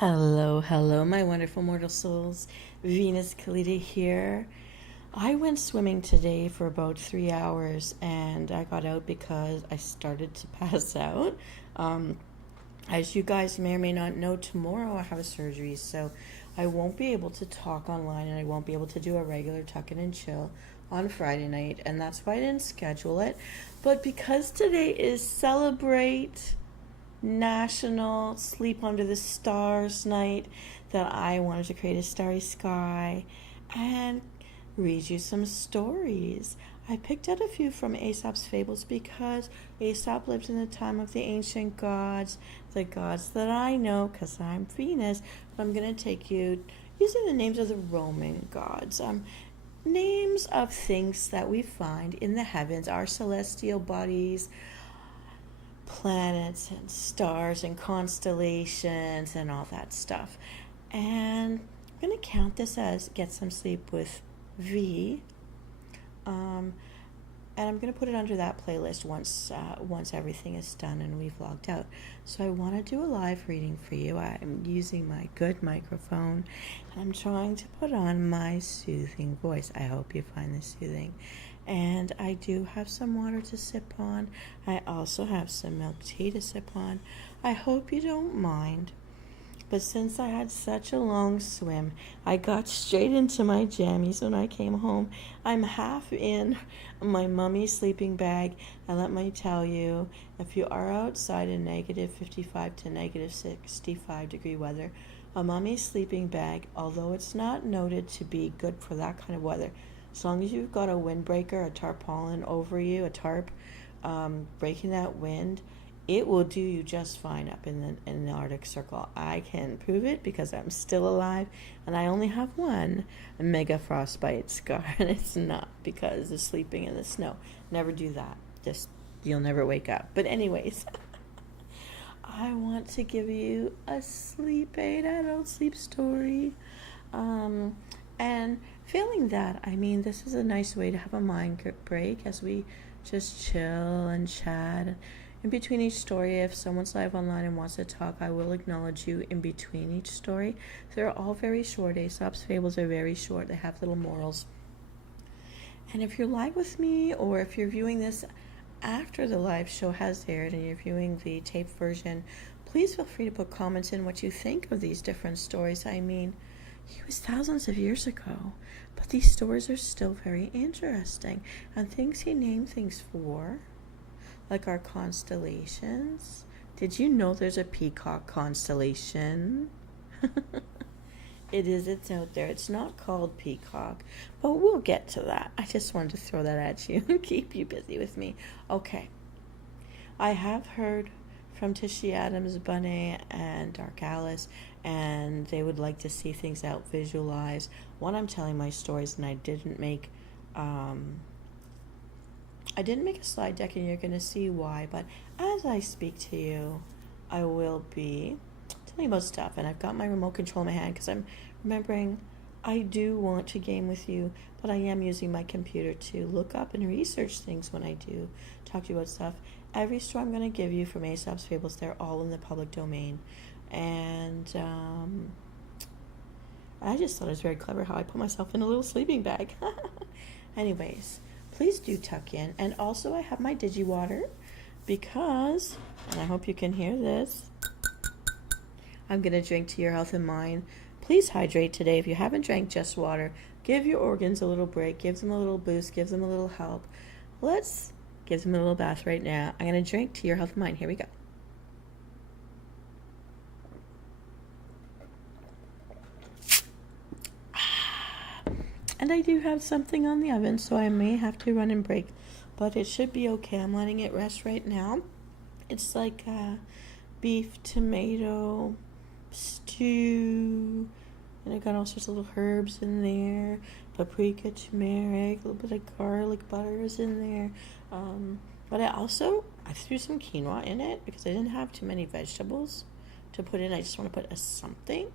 Hello, hello, my wonderful mortal souls. Venus Callida here. I went swimming today for about 3 hours and I got out because I started to pass out. Um, as you guys may or may not know, tomorrow I have a surgery, so I won't be able to talk online and I won't be able to do a regular tuck in and chill on Friday night, and that's why I didn't schedule it. But because today is Celebrate National Sleep Under the Stars night, that I wanted to create a starry sky and read you some stories. I picked out a few from Aesop's fables because Aesop lived in the time of the ancient gods, the gods that I know because I'm Venus, but I'm going to take you using the names of the Roman gods. Names of things that we find in the heavens, our celestial bodies, planets and stars and constellations and all that stuff. And I'm going to count this as Get Some Sleep with V. And I'm going to put it under that playlist once everything is done and we've logged out. So I want to do a live reading for you. I'm using my good microphone and I'm trying to put on my soothing voice. I hope you find this soothing. And I do have some water to sip on. I also have some milk tea to sip on. I hope you don't mind. But since I had such a long swim, I got straight into my jammies when I came home. I'm half in my mummy sleeping bag. And let me tell you, if you are outside in negative 55 to negative 65 degree weather, a mummy sleeping bag, although it's not noted to be good for that kind of weather, as long as you've got a windbreaker, a tarpaulin over you, a tarp, breaking that wind, it will do you just fine up in the Arctic Circle. I can prove it because I'm still alive, and I only have one mega frostbite scar, and it's not because of sleeping in the snow. Never do that. Just you'll never wake up. But anyways, I want to give you a sleep aid, adult sleep story. And failing that, I mean, this is a nice way to have a mind break as we just chill and chat. In between each story, if someone's live online and wants to talk, I will acknowledge you in between each story. They're all very short. Aesop's fables are very short. They have little morals. And if you're live with me, or if you're viewing this after the live show has aired and you're viewing the taped version, please feel free to put comments in what you think of these different stories. I mean, it was thousands of years ago, but these stories are still very interesting. And things he named things for, like our constellations. Did you know there's a peacock constellation? It's out there. It's not called peacock, but we'll get to that. I just wanted to throw that at you and keep you busy with me. Okay. I have heard from Tishy Adams, Bunny, and Dark Alice, and they would like to see things out visualized. When I'm telling my stories, and I didn't make a slide deck, and you're going to see why. But as I speak to you, I will be telling you about stuff, and I've got my remote control in my hand because I'm remembering I do want to game with you, but I am using my computer to look up and research things when I do talk to you about stuff. Every story I'm going to give you from Aesop's Fables, they're all in the public domain. And I just thought it was very clever how I put myself in a little sleeping bag. Anyways, please do tuck in. And also I have my DigiWater because, and I hope you can hear this, I'm going to drink to your health and mind. Please hydrate today. If you haven't drank just water, give your organs a little break. Give them a little boost. Give them a little help. Let's give them a little bath right now. I'm going to drink to your health and mind. Here we go. And I do have something on the oven, so I may have to run and break. But it should be okay. I'm letting it rest right now. It's like beef, tomato, stew, and I got all sorts of little herbs in there, paprika, turmeric, a little bit of garlic butter is in there, but I threw some quinoa in it because I didn't have too many vegetables to put in. I just want to put a something,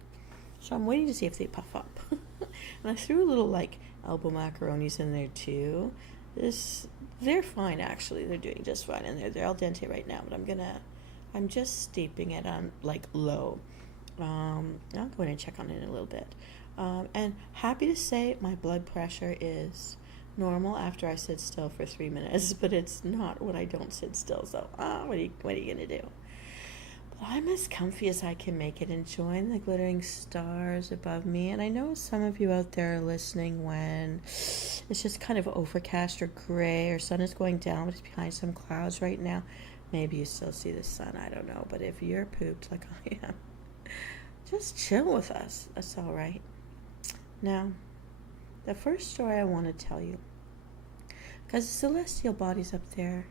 so I'm waiting to see if they puff up. And I threw a little like elbow macaronis in there too. They're fine actually. They're doing just fine, and they're al dente right now, but I'm just steeping it on like low. I'll go in and check on it in a little bit. And happy to say my blood pressure is normal after I sit still for 3 minutes, but it's not when I don't sit still. So, what are you gonna do? But I'm as comfy as I can make it, enjoying the glittering stars above me. And I know some of you out there are listening when it's just kind of overcast or gray, or sun is going down, but it's behind some clouds right now. Maybe you still see the sun, I don't know. But if you're pooped like I am, just chill with us. That's all right. Now, the first story I want to tell you, because the celestial bodies up there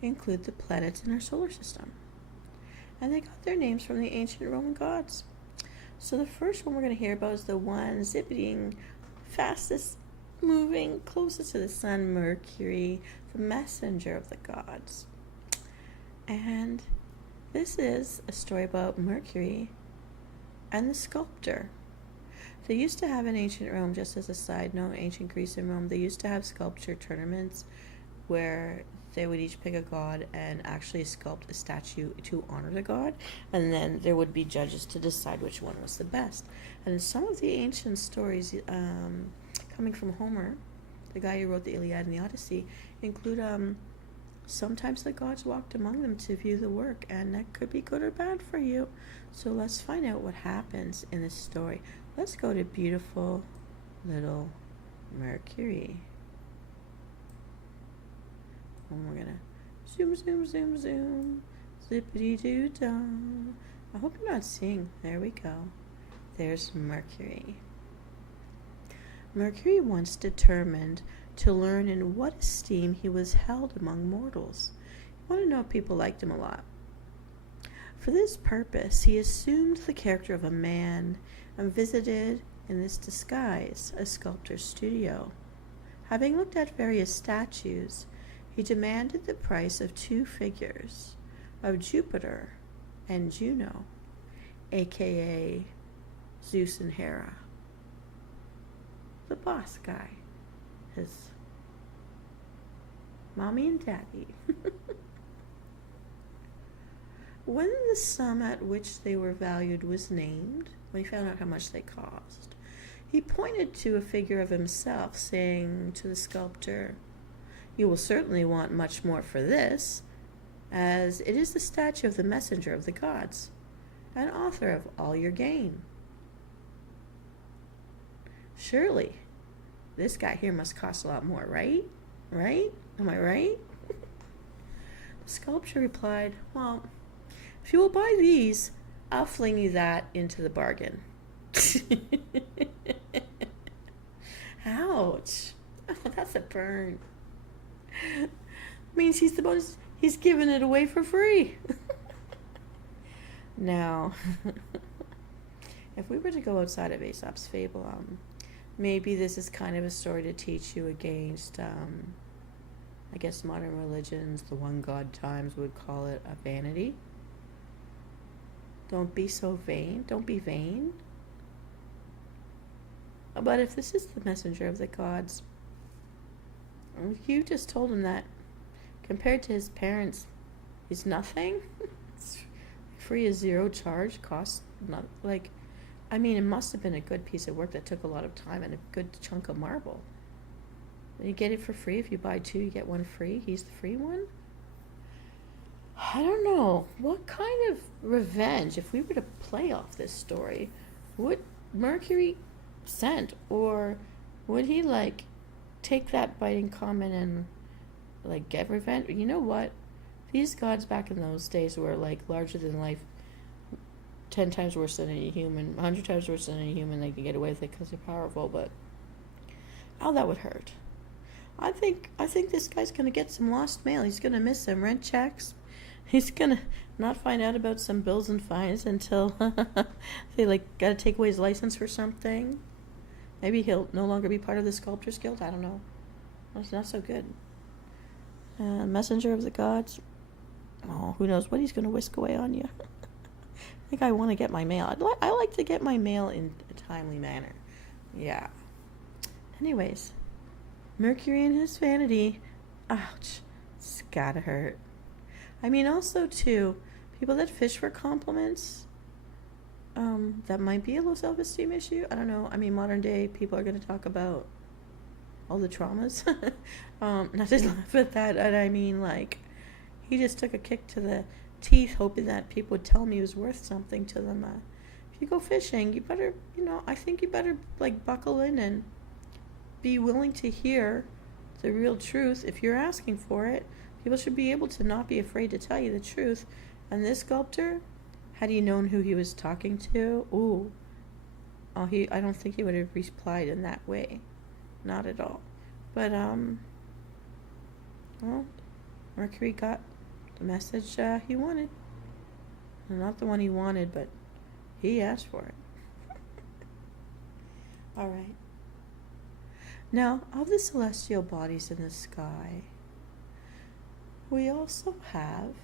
include the planets in our solar system, and they got their names from the ancient Roman gods. So the first one we're going to hear about is the one zippeting, fastest moving, closest to the sun, Mercury, the messenger of the gods. And this is a story about Mercury and the sculptor. They used to have in ancient Rome, just as a side note, ancient Greece and Rome, they used to have sculpture tournaments where they would each pick a god and actually sculpt a statue to honor the god, and then there would be judges to decide which one was the best. And some of the ancient stories coming from Homer, the guy who wrote the Iliad and the Odyssey, include sometimes the gods walked among them to view the work, and that could be good or bad for you. So let's find out what happens in this story. Let's go to beautiful little Mercury. And we're gonna zoom, zoom, zoom, zoom, zippity-doo-dah. I hope you're not seeing. There we go. There's Mercury. Mercury once determined to learn in what esteem he was held among mortals. You want to know if people liked him a lot. For this purpose, he assumed the character of a man and visited, in this disguise, a sculptor's studio. Having looked at various statues, he demanded the price of 2 figures of Jupiter and Juno, aka Zeus and Hera. The boss guy, his mommy and daddy. When the sum at which they were valued was named, when he found out how much they cost, he pointed to a figure of himself, saying to the sculptor, "You will certainly want much more for this, as it is the statue of the messenger of the gods, and author of all your gain. Surely, this guy here must cost a lot more, right? Right? Am I right?" The sculptor replied, "Well, if you will buy these, I'll fling you that into the bargain." Ouch. Oh, that's a burn. Means he's giving it away for free. Now, if we were to go outside of Aesop's fable, maybe this is kind of a story to teach you against, I guess modern religions, the one god times would call it a vanity. Don't be so vain. Don't be vain. But if this is the messenger of the gods, you just told him that compared to his parents, he's nothing. It's free as zero charge, costs not like, I mean, it must have been a good piece of work that took a lot of time and a good chunk of marble. And you get it for free. If you buy 2, you get 1 free. He's the free one. I don't know. What kind of revenge, if we were to play off this story, would Mercury send? Or would he, like, take that biting comment and, like, get revenge? You know what? These gods back in those days were, like, larger than life, 10 times worse than any human, 100 times worse than any human. They can get away with it because they're powerful, but oh, that would hurt. I think this guy's going to get some lost mail. He's going to miss some rent checks. He's going to not find out about some bills and fines until they, like, got to take away his license for something. Maybe he'll no longer be part of the Sculptors Guild. I don't know. That's not so good. Messenger of the gods. Oh, who knows what he's going to whisk away on you. I think I want to get my mail. I like to get my mail in a timely manner. Yeah. Anyways, Mercury and his vanity. Ouch. It's gotta hurt. I mean, also, too, people that fish for compliments, That might be a low self-esteem issue. I don't know. I mean, modern day people are going to talk about all the traumas. Not to laugh at that. And I mean, like, he just took a kick to the teeth, hoping that people would tell him he was worth something to them. If you go fishing, you better, I think you better, like, buckle in and be willing to hear the real truth. If you're asking for it, people should be able to not be afraid to tell you the truth. And this sculptor, had he known who he was talking to, I don't think he would have replied in that way. Not at all. But, well, Mercury got the message he wanted. Not the one he wanted, but he asked for it. All right. Now, of the celestial bodies in the sky, we also have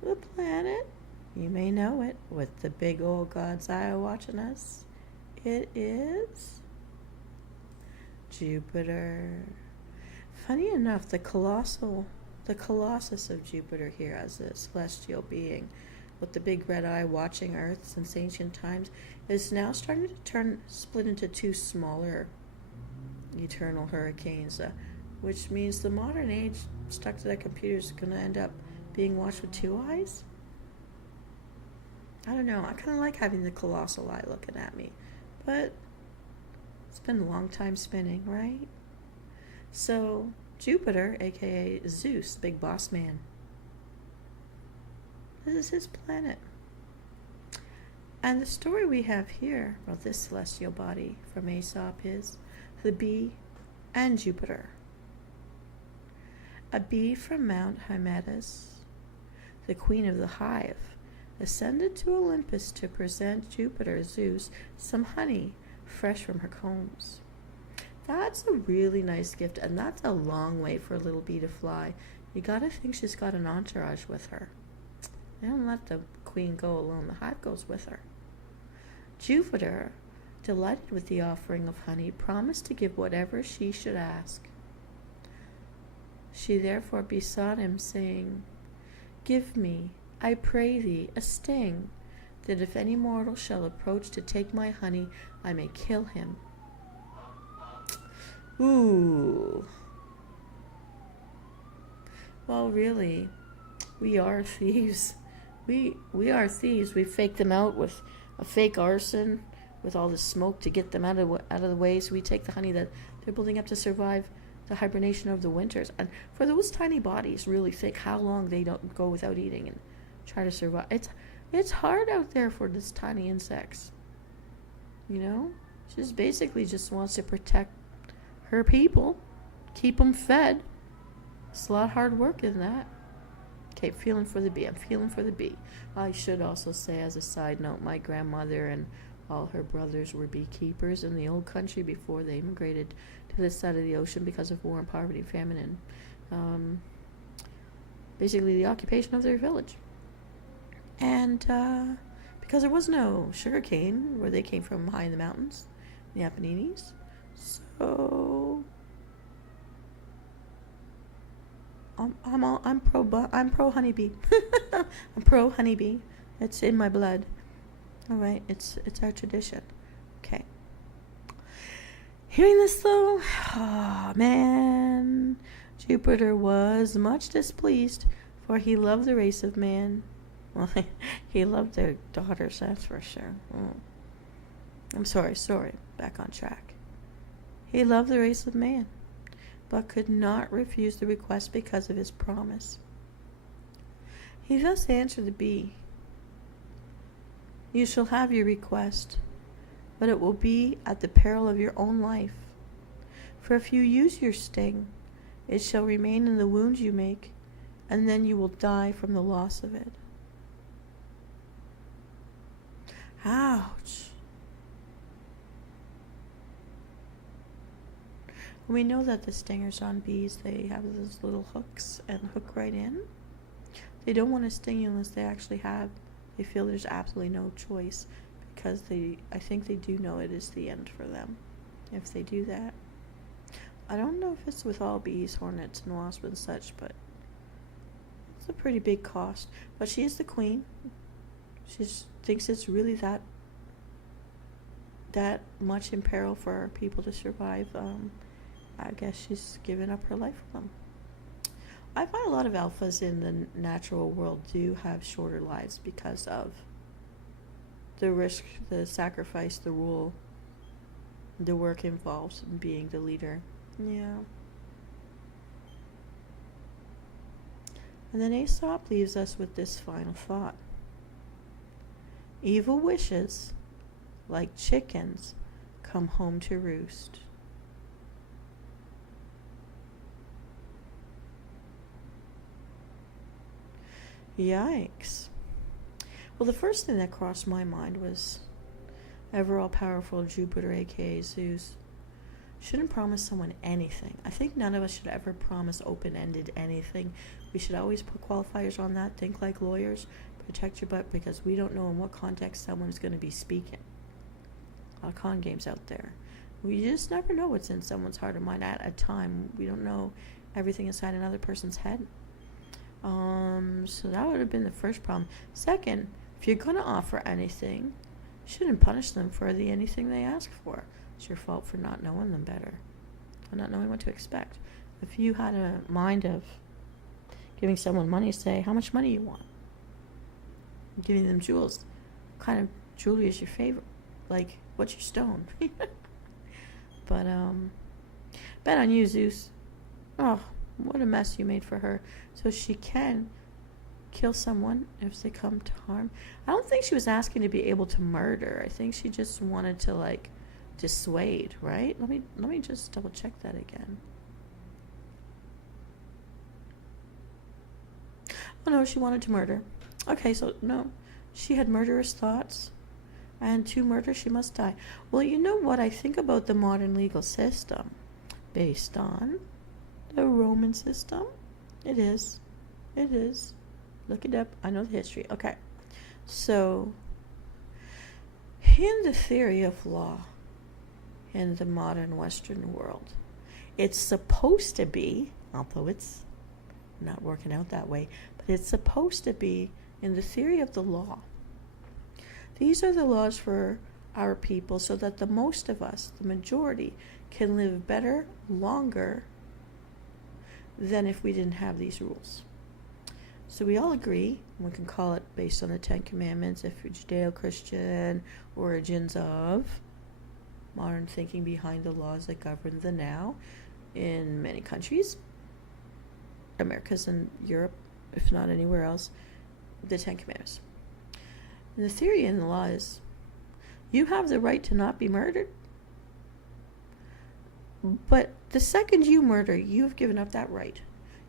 the planet. You may know it, with the big old God's eye watching us. It is Jupiter. Funny enough, the colossus of Jupiter here as a celestial being with the big red eye watching Earth since ancient times is now starting to split into two smaller eternal hurricanes, which means the modern age stuck to their computers is going to end up being watched with two eyes. I don't know. I kind of like having the colossal eye looking at me, but it's been a long time spinning, right? So Jupiter, aka Zeus, the big boss man, this is his planet. And the story we have here about this celestial body from Aesop is the bee and Jupiter. A bee from Mount Hymettus, the queen of the hive, ascended to Olympus to present Jupiter, Zeus, some honey fresh from her combs. That's a really nice gift, and that's a long way for a little bee to fly. You gotta think she's got an entourage with her. They don't let the queen go alone. The hive goes with her. Jupiter, delighted with the offering of honey, promised to give whatever she should ask. She therefore besought him, saying, "Give me, I pray thee, a sting, that if any mortal shall approach to take my honey, I may kill him." Ooh. Well, really, we are thieves. We are thieves. We fake them out with a fake arson, with all the smoke to get them out of the way. So we take the honey that they're building up to survive the hibernation of the winters. And for those tiny bodies, really thick, how long they don't go without eating and try to survive. It's hard out there for this tiny insects. She basically just wants to protect her people, keep them fed. It's a lot of hard work in that. Okay, feeling for the bee. I'm feeling for the bee. I should also say, as a side note, my grandmother and all her brothers were beekeepers in the old country before they immigrated to this side of the ocean because of war and poverty, famine, and basically the occupation of their village. And because there was no sugarcane where they came from, high in the mountains, the Apennines, so I'm pro honeybee. I'm pro honeybee. It's in my blood. All right, it's our tradition. Okay. Hearing this though, man, Jupiter was much displeased, for he loved the race of man. Well, he loved their daughters, that's for sure. I'm sorry. Back on track. He loved the race of man, but could not refuse the request because of his promise. He thus answered the bee, "You shall have your request, but it will be at the peril of your own life. For if you use your sting, it shall remain in the wound you make, and then you will die from the loss of it." Ouch. We know that the stingers on bees, they have those little hooks and hook right in. They don't want to sting you unless they feel there's absolutely no choice, because I think they do know it is the end for them if they do that. I don't know if it's with all bees, hornets, and wasps and such, but it's a pretty big cost. But she is the queen She just thinks it's really that much in peril for people to survive. I guess she's given up her life for them. I find a lot of alphas in the natural world do have shorter lives because of the risk, the sacrifice, the rule, the work involved in being the leader. Yeah. And then Aesop leaves us with this final thought. Evil wishes, like chickens, come home to roost. Yikes. Well, the first thing that crossed my mind was ever all-powerful Jupiter, aka Zeus, shouldn't promise someone anything. I think none of us should ever promise open-ended anything. We should always put qualifiers on that. Think like lawyers. Protect your butt, because we don't know in what context someone's going to be speaking. A lot of con games out there. We just never know what's in someone's heart or mind at a time. We don't know everything inside another person's head. So that would have been the first problem. Second, if you're going to offer anything, you shouldn't punish them for the anything they ask for. It's your fault for not knowing them better, or not knowing what to expect. If you had a mind of giving someone money, say, how much money you want? Giving them jewels. What kind of jewelry is your favorite? Like, what's your stone? But, bet on you, Zeus. Oh, what a mess you made for her. So she can kill someone if they come to harm. I don't think she was asking to be able to murder. I think she just wanted to, like, dissuade, right? Let me just double check that again. Oh no, she wanted to murder. Okay, so no, she had murderous thoughts, and to murder she must die. Well, you know what I think about the modern legal system, based on the Roman system? It is. Look it up. I know the history. Okay, so in the theory of law in the modern Western world, it's supposed to be, although it's not working out that way, but it's supposed to be in the theory of the law. These are the laws for our people so that the most of us, the majority, can live better, longer than if we didn't have these rules. So we all agree, we can call it based on the Ten Commandments, if you're Judeo-Christian, origins of modern thinking behind the laws that govern the now in many countries, Americas and Europe, if not anywhere else, the Ten Commandments. And the theory in the law is you have the right to not be murdered, but the second you murder, you've given up that right.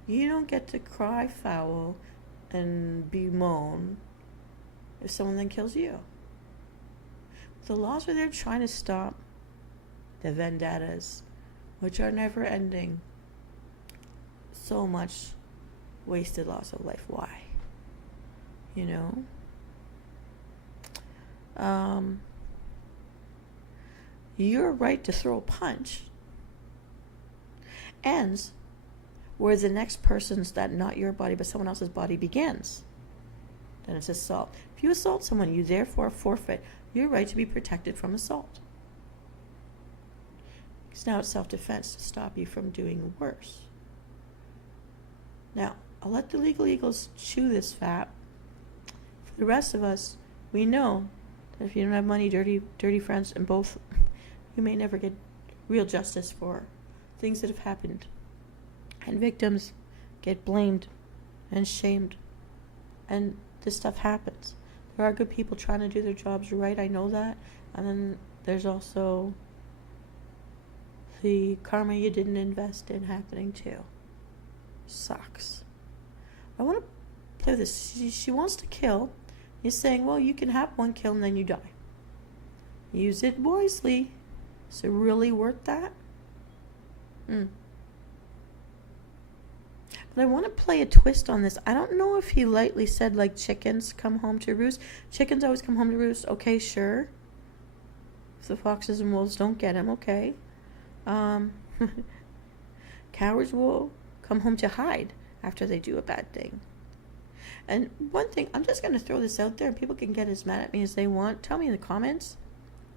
You don't get to cry foul and bemoan if someone then kills you. The laws are there trying to stop the vendettas, which are never ending. So much wasted loss of life. Why? You know? Your right to throw a punch ends where the next person's, that not your body but someone else's body, begins. Then it's assault. If you assault someone, you therefore forfeit your right to be protected from assault. Because now it's self-defense to stop you from doing worse. Now, I'll let the legal eagles chew this fat. For the rest of us, we know that if you don't have money, dirty friends, and both, you may never get real justice for things that have happened. And victims get blamed and shamed. And this stuff happens. There are good people trying to do their jobs right, I know that. And then there's also the karma you didn't invest in happening too. Sucks. I want to play this. She wants to kill. He's saying, well, you can have one kill and then you die. Use it wisely. Is it really worth that? But I want to play a twist on this. I don't know if he lightly said, like, chickens come home to roost. Chickens always come home to roost. Okay, sure. If the foxes and wolves don't get him, okay. Cowards will come home to hide after they do a bad thing. And one thing, I'm just going to throw this out there, and people can get as mad at me as they want. Tell me in the comments.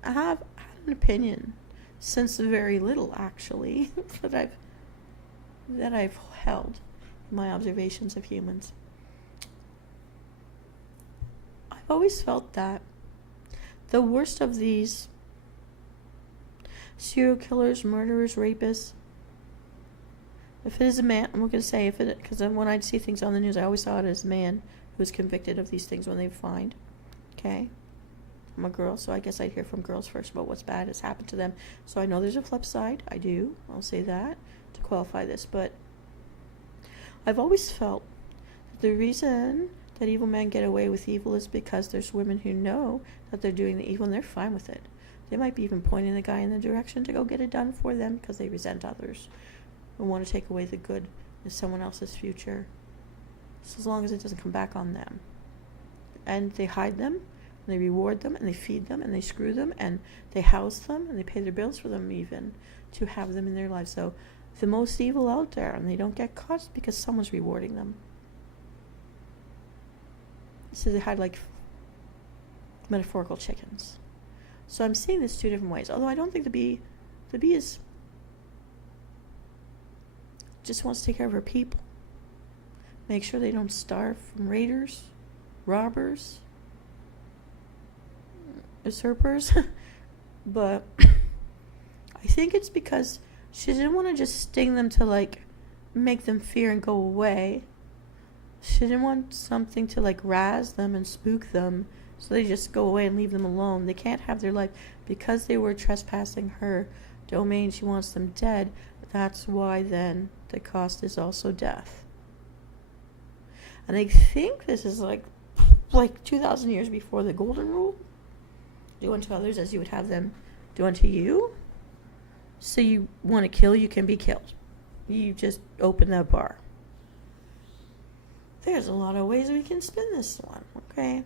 I have had an opinion since very little, actually, that I've held in my observations of humans. I've always felt that the worst of these serial killers, murderers, rapists, if it is a man, I'm not going to say if it, because when I see things on the news, I always saw it as a man who was convicted of these things when they find. Okay? I'm a girl, so I guess I'd hear from girls first about what's bad has happened to them. So I know there's a flip side. I do. I'll say that to qualify this. But I've always felt that the reason that evil men get away with evil is because there's women who know that they're doing the evil and they're fine with it. They might be even pointing the guy in the direction to go get it done for them because they resent others and want to take away the good in someone else's future. So as long as it doesn't come back on them. And they hide them, and they reward them, and they feed them, and they screw them, and they house them, and they pay their bills for them even to have them in their lives. So the most evil out there, and they don't get caught because someone's rewarding them. So they hide like metaphorical chickens. So I'm seeing this two different ways. Although I don't think the bee is just wants to take care of her people. Make sure they don't starve from raiders, robbers, usurpers. But I think it's because she didn't want to just sting them to like make them fear and go away. She didn't want something to like razz them and spook them so they just go away and leave them alone. They can't have their life because they were trespassing her domain. She wants them dead. That's why then the cost is also death. And I think this is like 2,000 years before the golden rule. Do unto others as you would have them do unto you. So you want to kill, you can be killed. You just open that bar. There's a lot of ways we can spin this one, okay?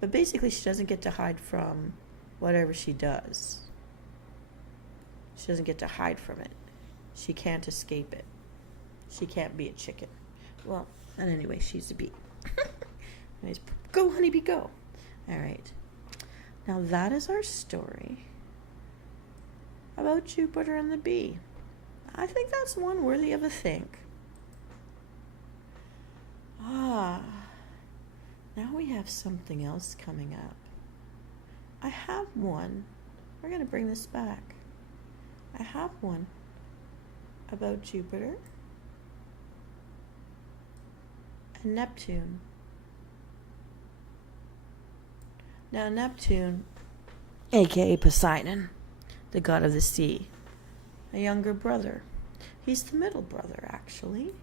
But basically she doesn't get to hide from whatever she does. She doesn't get to hide from it. She can't escape it. She can't be a chicken. Well, and anyway, she's a bee. Anyways, go honeybee, go. All right. Now that is our story about Jupiter and the bee. I think that's one worthy of a think. Now we have something else coming up. I have one. We're going to bring this back. I have one about Jupiter and Neptune. Now Neptune, aka Poseidon, the god of the sea, a younger brother. He's the middle brother, actually.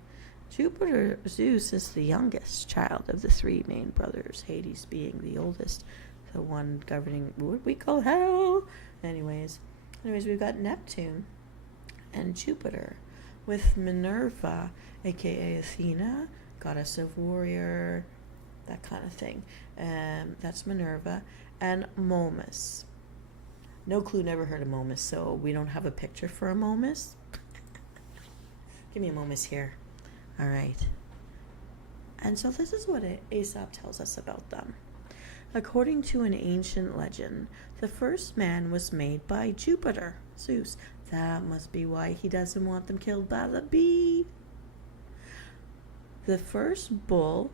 Jupiter, Zeus, is the youngest child of the three main brothers, Hades being the oldest, the one governing what we call hell. Anyways, we've got Neptune and Jupiter with Minerva, aka Athena, goddess of warrior, that kind of thing. That's Minerva. And Momus. No clue, never heard of Momus, so we don't have a picture for a Momus. Give me a Momus here. All right. And so this is what Aesop tells us about them. According to an ancient legend, the first man was made by Jupiter, Zeus. That must be why he doesn't want them killed by the bee. The first bull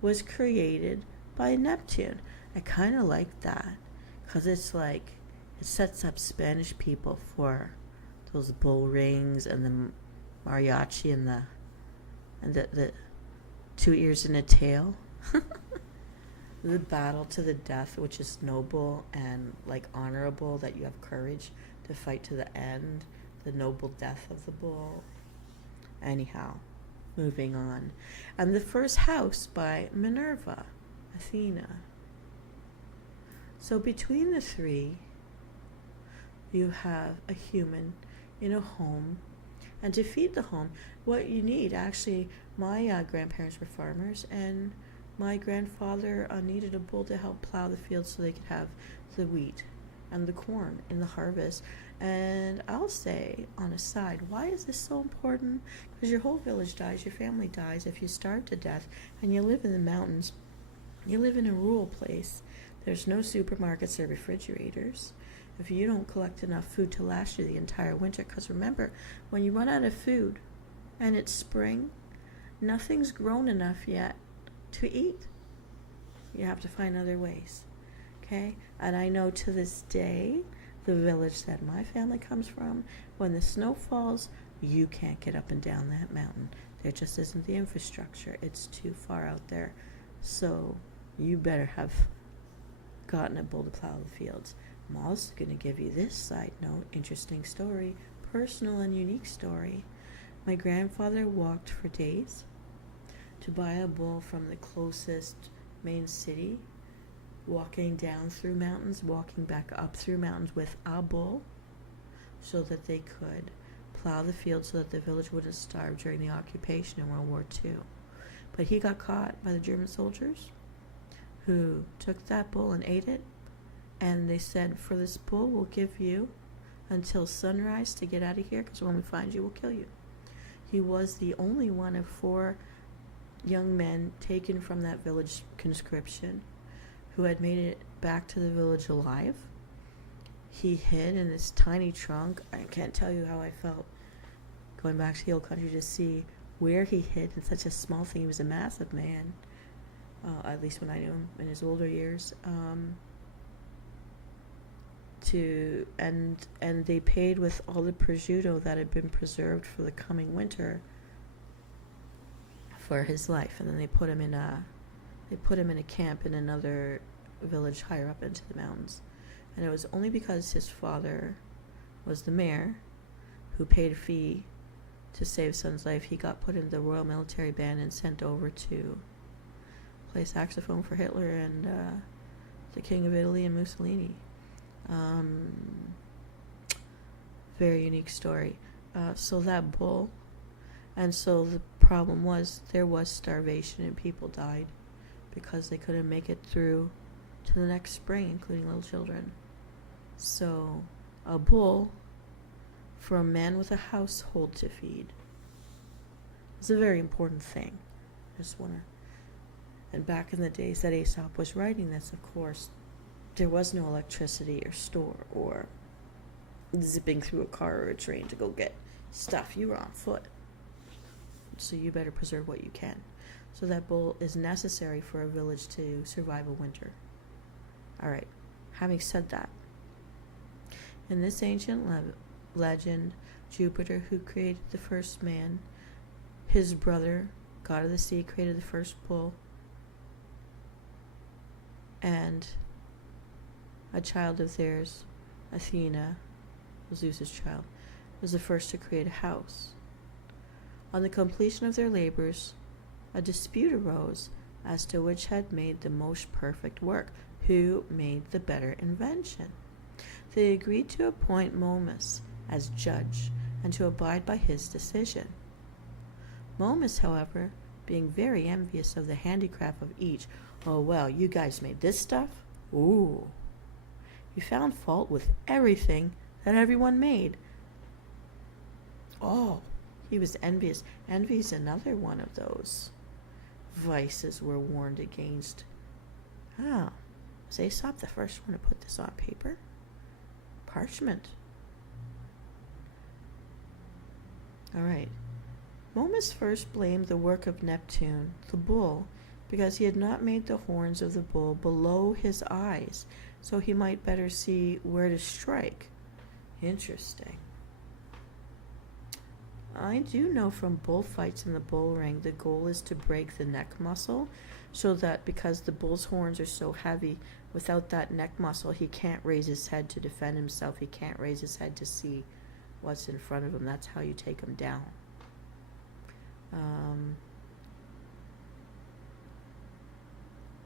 was created by Neptune. I kind of like that because it's like it sets up Spanish people for those bull rings and the mariachi and the 2 ears and a tail. The battle to the death, which is noble and like honorable, that you have courage to fight to the end. The noble death of the bull. Anyhow, moving on. And the first house by Minerva, Athena. So between the three, you have a human in a home. And to feed the home, what you need, actually, my grandparents were farmers, and my grandfather needed a bull to help plow the fields so they could have the wheat and the corn in the harvest. And I'll say, on a side, why is this so important? Because your whole village dies, your family dies if you starve to death, and you live in the mountains. You live in a rural place. There's no supermarkets or refrigerators. If you don't collect enough food to last you the entire winter, because remember, when you run out of food and it's spring, nothing's grown enough yet to eat. You have to find other ways. Okay? And I know to this day, the village that my family comes from, when the snow falls, you can't get up and down that mountain. There just isn't the infrastructure. It's too far out there. So you better have gotten a bull to plow the fields. I'm also going to give you this side note, interesting story, personal and unique story. My grandfather walked for days to buy a bull from the closest main city, walking down through mountains, walking back up through mountains with a bull so that they could plow the field so that the village wouldn't starve during the occupation in World War II. But he got caught by the German soldiers who took that bull and ate it, and they said, for this bull, we'll give you until sunrise to get out of here, because when we find you, we'll kill you. He was the only one of 4 young men taken from that village conscription who had made it back to the village alive. He hid in this tiny trunk. I can't tell you how I felt going back to the old country to see where he hid in such a small thing. He was a massive man, at least when I knew him in his older years. And they paid with all the prosciutto that had been preserved for the coming winter for his life, and then they put him in a camp in another village higher up into the mountains. And it was only because his father was the mayor, who paid a fee to save son's life, he got put in the Royal Military Band and sent over to play saxophone for Hitler and the King of Italy and Mussolini. Very unique story. So that bull, and so the problem was there was starvation and people died because they couldn't make it through to the next spring, including little children. So a bull for a man with a household to feed is a very important thing. Just wanna. And back in the days that Aesop was writing this, of course, there was no electricity or store or zipping through a car or a train to go get stuff. You were on foot. So you better preserve what you can. So that bull is necessary for a village to survive a winter. All right. Having said that, in this ancient legend, Jupiter, who created the first man, his brother, god of the sea, created the first bull, and a child of theirs, Athena, Zeus's child, was the first to create a house. On the completion of their labors, a dispute arose as to which had made the most perfect work, who made the better invention. They agreed to appoint Momus as judge and to abide by his decision. Momus, however, being very envious of the handicraft of each, oh well, you guys made this stuff? Ooh. He found fault with everything that everyone made. Oh, he was envious. Envy is another one of those vices we're warned against. Oh, was Aesop the first one to put this on paper? Parchment. All right. Momus first blamed the work of Neptune, the bull, because he had not made the horns of the bull below his eyes, so he might better see where to strike. Interesting. I do know from bullfights in the bull ring, the goal is to break the neck muscle, so that because the bull's horns are so heavy, without that neck muscle, he can't raise his head to defend himself. He can't raise his head to see what's in front of him. That's how you take him down.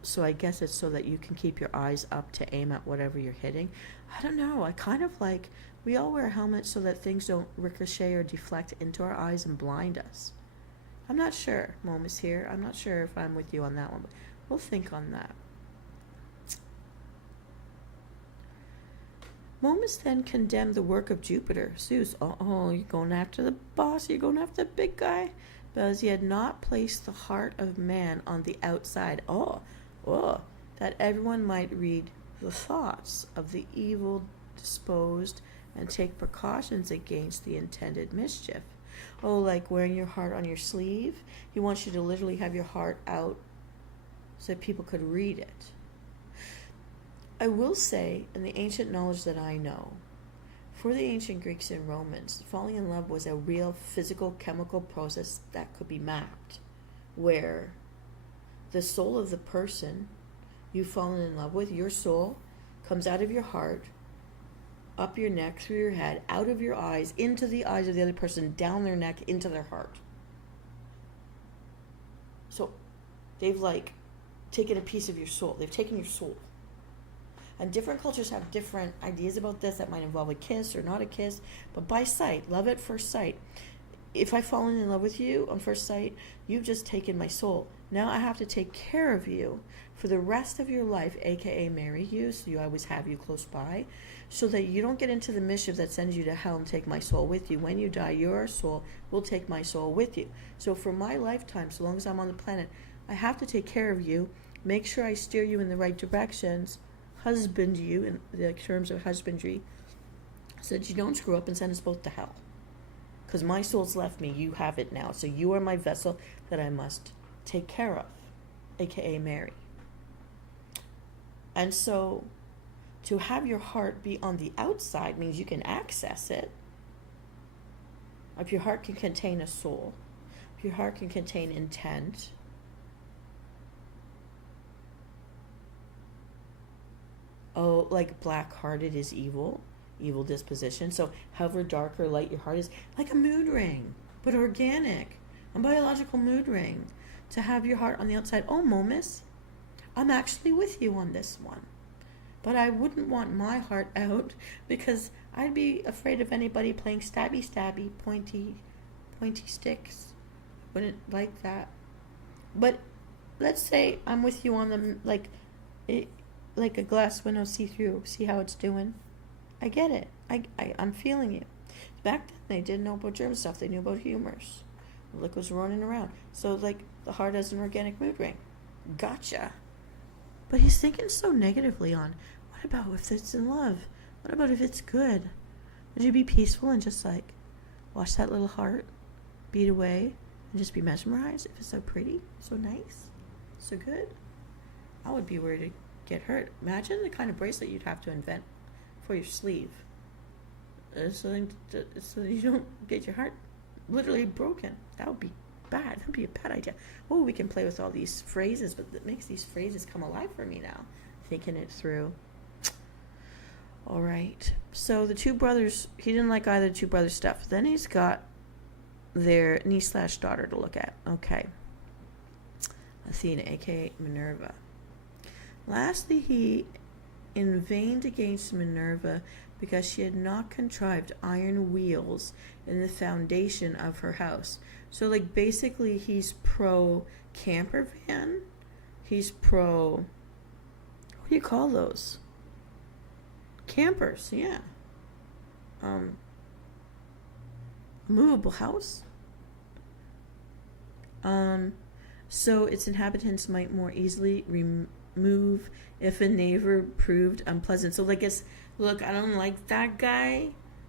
So I guess it's so that you can keep your eyes up to aim at whatever you're hitting. I don't know. I kind of like, we all wear helmets so that things don't ricochet or deflect into our eyes and blind us. I'm not sure, Momus here. I'm not sure if I'm with you on that one, but we'll think on that. Momus then condemned the work of Jupiter, Zeus. Oh, you're going after the boss, you're going after the big guy, because he had not placed the heart of man on the outside. That everyone might read the thoughts of the evil disposed and take precautions against the intended mischief. Oh, like wearing your heart on your sleeve? He wants you to literally have your heart out so that people could read it. I will say, in the ancient knowledge that I know, for the ancient Greeks and Romans, falling in love was a real physical, chemical process that could be mapped, where the soul of the person you've fallen in love with, your soul, comes out of your heart, up your neck, through your head, out of your eyes, into the eyes of the other person, down their neck, into their heart. So they've taken a piece of your soul. They've taken your soul. And different cultures have different ideas about this. That might involve a kiss or not a kiss. But by sight, love at first sight. If I've fallen in love with you on first sight, you've just taken my soul. Now I have to take care of you for the rest of your life, aka marry you, so you always have you close by, so that you don't get into the mischief that sends you to hell and take my soul with you. When you die, your soul will take my soul with you. So for my lifetime, so long as I'm on the planet, I have to take care of you, make sure I steer you in the right directions, husband you in the terms of husbandry, so that you don't screw up and send us both to hell. Because my soul's left me, you have it now. So you are my vessel that I must take care of, aka marry. And so to have your heart be on the outside means you can access it. If your heart can contain a soul, if your heart can contain intent, like black-hearted is evil disposition. So however dark or light your heart is, like a mood ring, but organic, a biological mood ring, to have your heart on the outside. Oh, Momus, I'm actually with you on this one. But I wouldn't want my heart out, because I'd be afraid of anybody playing stabby, pointy sticks. Wouldn't like that. But let's say I'm with you on the, like a glass window, see through, see how it's doing. I get it. I'm feeling you. Back then, they didn't know about germ stuff. They knew about humors. The liquid was running around. So, the heart has an organic mood ring. Gotcha. But he's thinking so negatively on, what about if it's in love? What about if it's good? Would you be peaceful and just, watch that little heart beat away and just be mesmerized if it's so pretty, so nice, so good? I would be worried to get hurt. Imagine the kind of bracelet you'd have to invent for your sleeve, so that you don't get your heart literally broken. That would be bad. That would be a bad idea. Oh, we can play with all these phrases, but that makes these phrases come alive for me now, thinking it through. All right. So the two brothers, he didn't like either two brothers' stuff. Then he's got their niece/daughter to look at. Okay. Athena, aka Minerva. Lastly, he inveighed against Minerva because she had not contrived iron wheels in the foundation of her house. So, basically, he's pro camper van. He's pro, what do you call those? Campers, yeah. Movable house. So its inhabitants might more easily remove if a neighbor proved unpleasant. So look, I don't like that guy.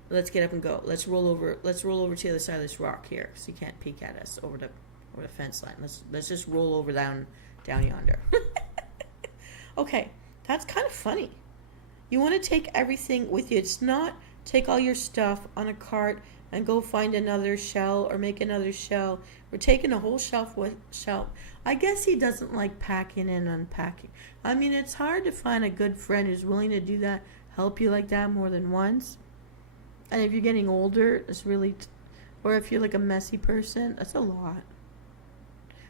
Let's get up and go. Let's roll over to the other side of this rock here, so you can't peek at us over the fence line. Let's just roll over down yonder. Okay, that's kind of funny. You want to take everything with you. It's not take all your stuff on a cart and go find another shell or make another shell. We're taking a whole shelf. I guess he doesn't like packing and unpacking. I mean, it's hard to find a good friend who's willing to do that, help you like that more than once. And if you're getting older, it's really, or if you're a messy person, that's a lot.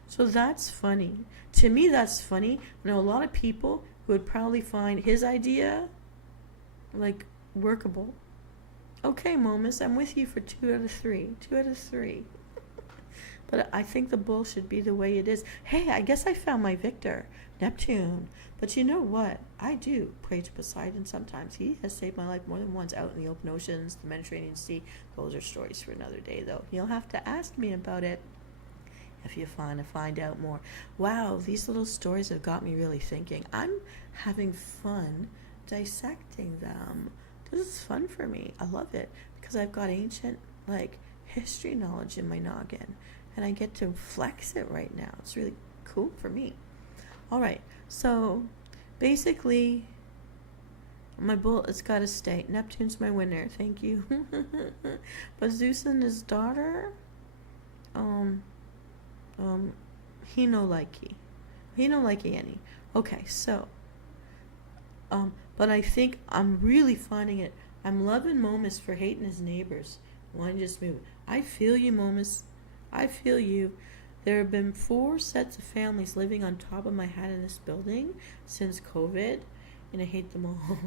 So that's funny. To me, that's funny. I know a lot of people who would probably find his idea workable. Okay, Momus, I'm with you for 2 out of 3. 2 out of 3. But I think the bull should be the way it is. Hey, I guess I found my victor. Neptune. But you know what? I do pray to Poseidon sometimes. He has saved my life more than once out in the open oceans, the Mediterranean Sea. Those are stories for another day, though. You'll have to ask me about it if you want to find out more. Wow, these little stories have got me really thinking. I'm having fun dissecting them. This is fun for me. I love it because I've got ancient, like, history knowledge in my noggin, and I get to flex it right now. It's really cool for me. All right, so basically, my bull has got to stay. Neptune's my winner. Thank you. But Zeus and his daughter, he no likey. He no likey any. Okay, so, but I think I'm really finding it. I'm loving Momus for hating his neighbors. Why just move? I feel you, Momus. I feel you. There have been 4 sets of families living on top of my head in this building since COVID, and I hate them all.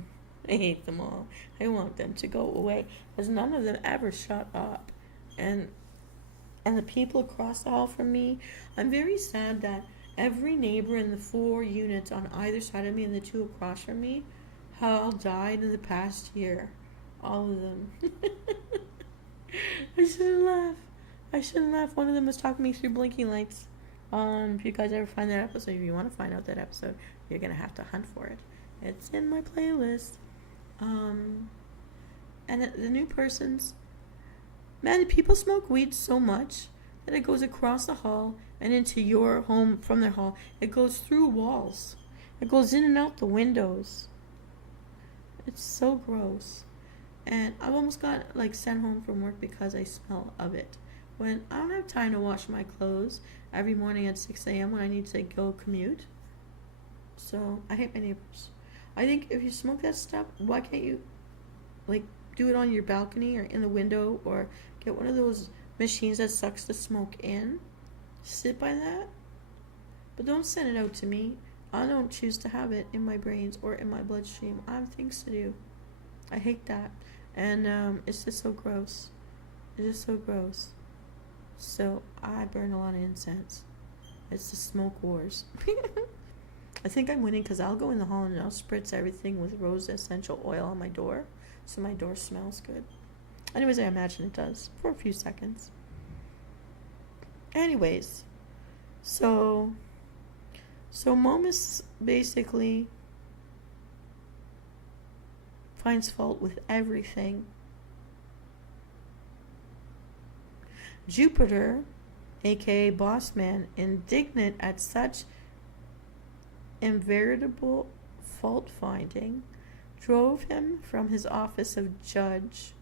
I hate them all. I want them to go away because none of them ever shut up. And the people across the hall from me, I'm very sad that every neighbor in the 4 units on either side of me and the 2 across from me all died in the past year. All of them. I shouldn't laugh. I shouldn't laugh. One of them was talking me through blinking lights. If you guys ever find that episode, if you want to find out that episode, you're going to have to hunt for it. It's in my playlist. And the new person's, man, people smoke weed so much that it goes across the hall and into your home from their hall. It goes through walls. It goes in and out the windows. It's so gross. And I've almost got sent home from work because I smell of it. When I don't have time to wash my clothes every morning at 6 a.m. when I need to go commute. So I hate my neighbors. I think if you smoke that stuff, why can't you do it on your balcony or in the window, or get one of those machines that sucks the smoke in? Sit by that. But don't send it out to me. I don't choose to have it in my brains or in my bloodstream. I have things to do. I hate that. And it's just so gross. It's just so gross. So I burn a lot of incense. It's the smoke wars. I think I'm winning because I'll go in the hall and I'll spritz everything with rose essential oil on my door so my door smells good. Anyways, I imagine it does for a few seconds. Anyways, so Momus basically finds fault with everything. Jupiter, aka Boss Man, indignant at such inveritable fault finding, drove him from his office of judge.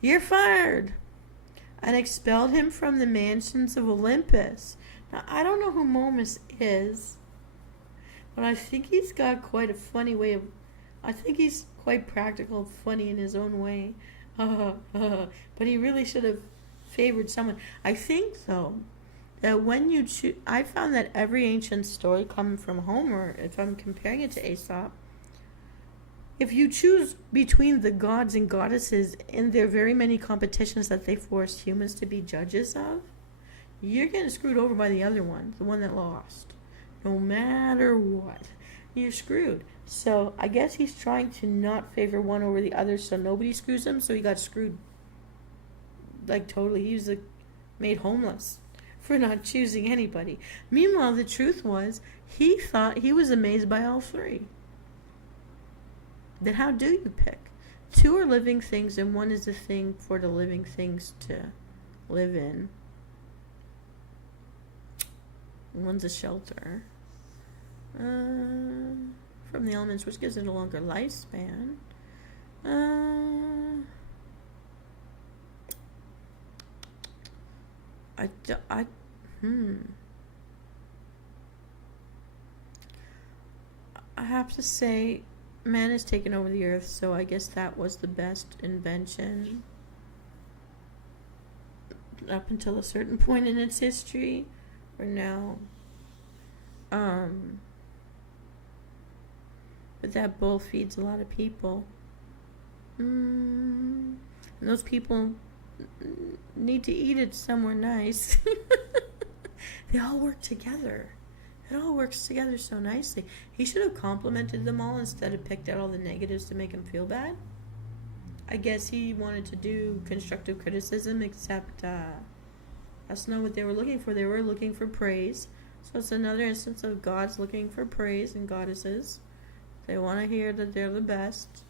You're fired! And expelled him from the mansions of Olympus. Now, I don't know who Momus is, but I think he's got quite a funny way of... I think he's quite practical, funny in his own way. But he really should have favored someone. I think, though, that when you choose... I found that every ancient story coming from Homer, if I'm comparing it to Aesop, if you choose between the gods and goddesses in their very many competitions that they forced humans to be judges of, you're getting screwed over by the other one, the one that lost. No matter what, you're screwed. So I guess he's trying to not favor one over the other so nobody screws him, so he got screwed. Totally. He was made homeless for not choosing anybody. Meanwhile, the truth was, he thought he was amazed by all 3. Then how do you pick? 2 are living things and 1 is a thing for the living things to live in. 1's a shelter from the elements, which gives it a longer lifespan. I have to say, man has taken over the earth, so I guess that was the best invention up until a certain point in its history, or now. But that bull feeds a lot of people. And those people need to eat it somewhere nice. They all work together. It all works together so nicely. He should have complimented them all instead of picked out all the negatives to make him feel bad. I guess he wanted to do constructive criticism, except that's not what they were looking for. They were looking for praise. So it's another instance of gods looking for praise and goddesses. They want to hear that they're the best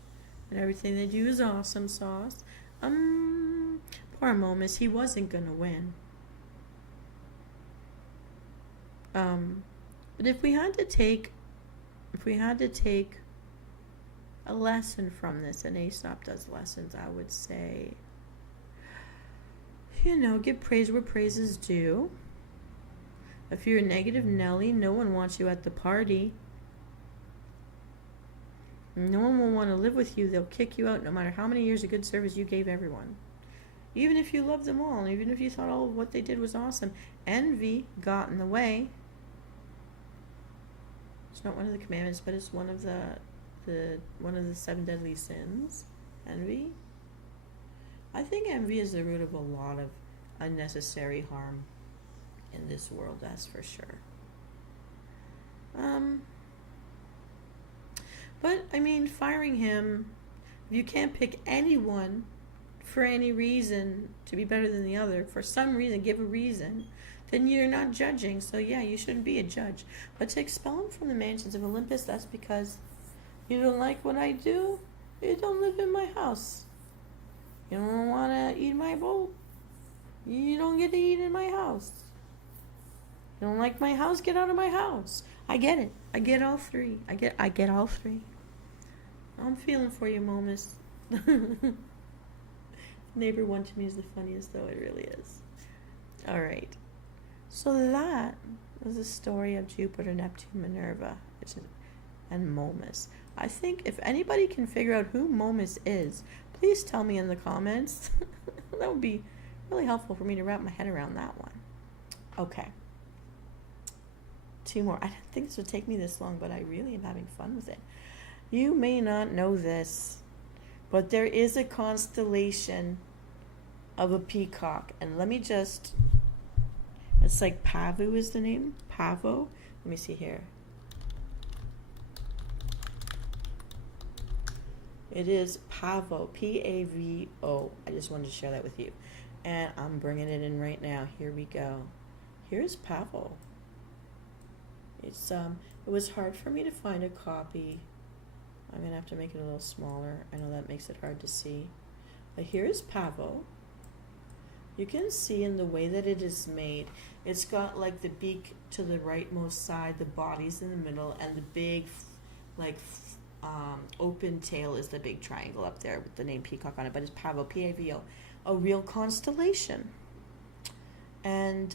and everything they do is awesome sauce. Poor Momus, he wasn't gonna win. But if we had to take a lesson from this, and Aesop does lessons, I would say, give praise where praise is due. If you're a negative Nelly, no one wants you at the party. No one will want to live with you. They'll kick you out no matter how many years of good service you gave everyone. Even if you loved them all, even if you thought all of what they did was awesome. Envy got in the way. It's not one of the commandments, but it's one of the 7 deadly sins. Envy. I think envy is the root of a lot of unnecessary harm in this world, that's for sure. But I mean, firing him, if you can't pick anyone for any reason to be better than the other, for some reason, give a reason, then you're not judging. So yeah, you shouldn't be a judge. But to expel him from the mansions of Olympus, that's because you don't like what I do. You don't live in my house. You don't want to eat my bowl. You don't get to eat in my house. You don't like my house? Get out of my house. I get it. I get all three. I get all three. I'm feeling for you, Momus. Neighbor 1 to me is the funniest, though. It really is. All right. So that was the story of Jupiter, Neptune, Minerva, and Momus. I think if anybody can figure out who Momus is, please tell me in the comments. That would be really helpful for me to wrap my head around that one. Okay. 2 more. I didn't think this would take me this long, but I really am having fun with it. You may not know this, but there is a constellation of a peacock. And let me just... It's like Pavu is the name. Pavo. Let me see here. It is Pavo. P-A-V-O. I just wanted to share that with you. And I'm bringing it in right now. Here we go. Here's Pavo. It's it was hard for me to find a copy. I'm gonna have to make it a little smaller. I know that makes it hard to see. But here's Pavo. You can see in the way that it is made, it's got like the beak to the rightmost side, the body's in the middle, and the big, open tail is the big triangle up there with the name peacock on it. But it's Pavo, P-A-V-O, a real constellation. And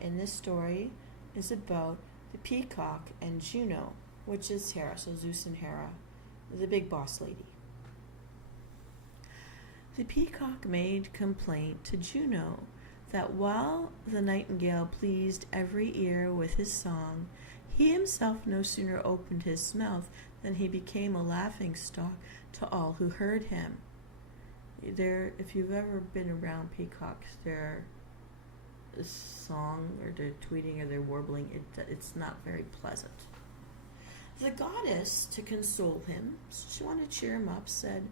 in this story is about the peacock and Juno, which is Hera, so Zeus and Hera, the big boss lady. The peacock made complaint to Juno that while the nightingale pleased every ear with his song, he himself no sooner opened his mouth than he became a laughing stock to all who heard him. If you've ever been around peacocks, their song or their tweeting or their warbling, it's not very pleasant. The goddess, to console him, she wanted to cheer him up, said,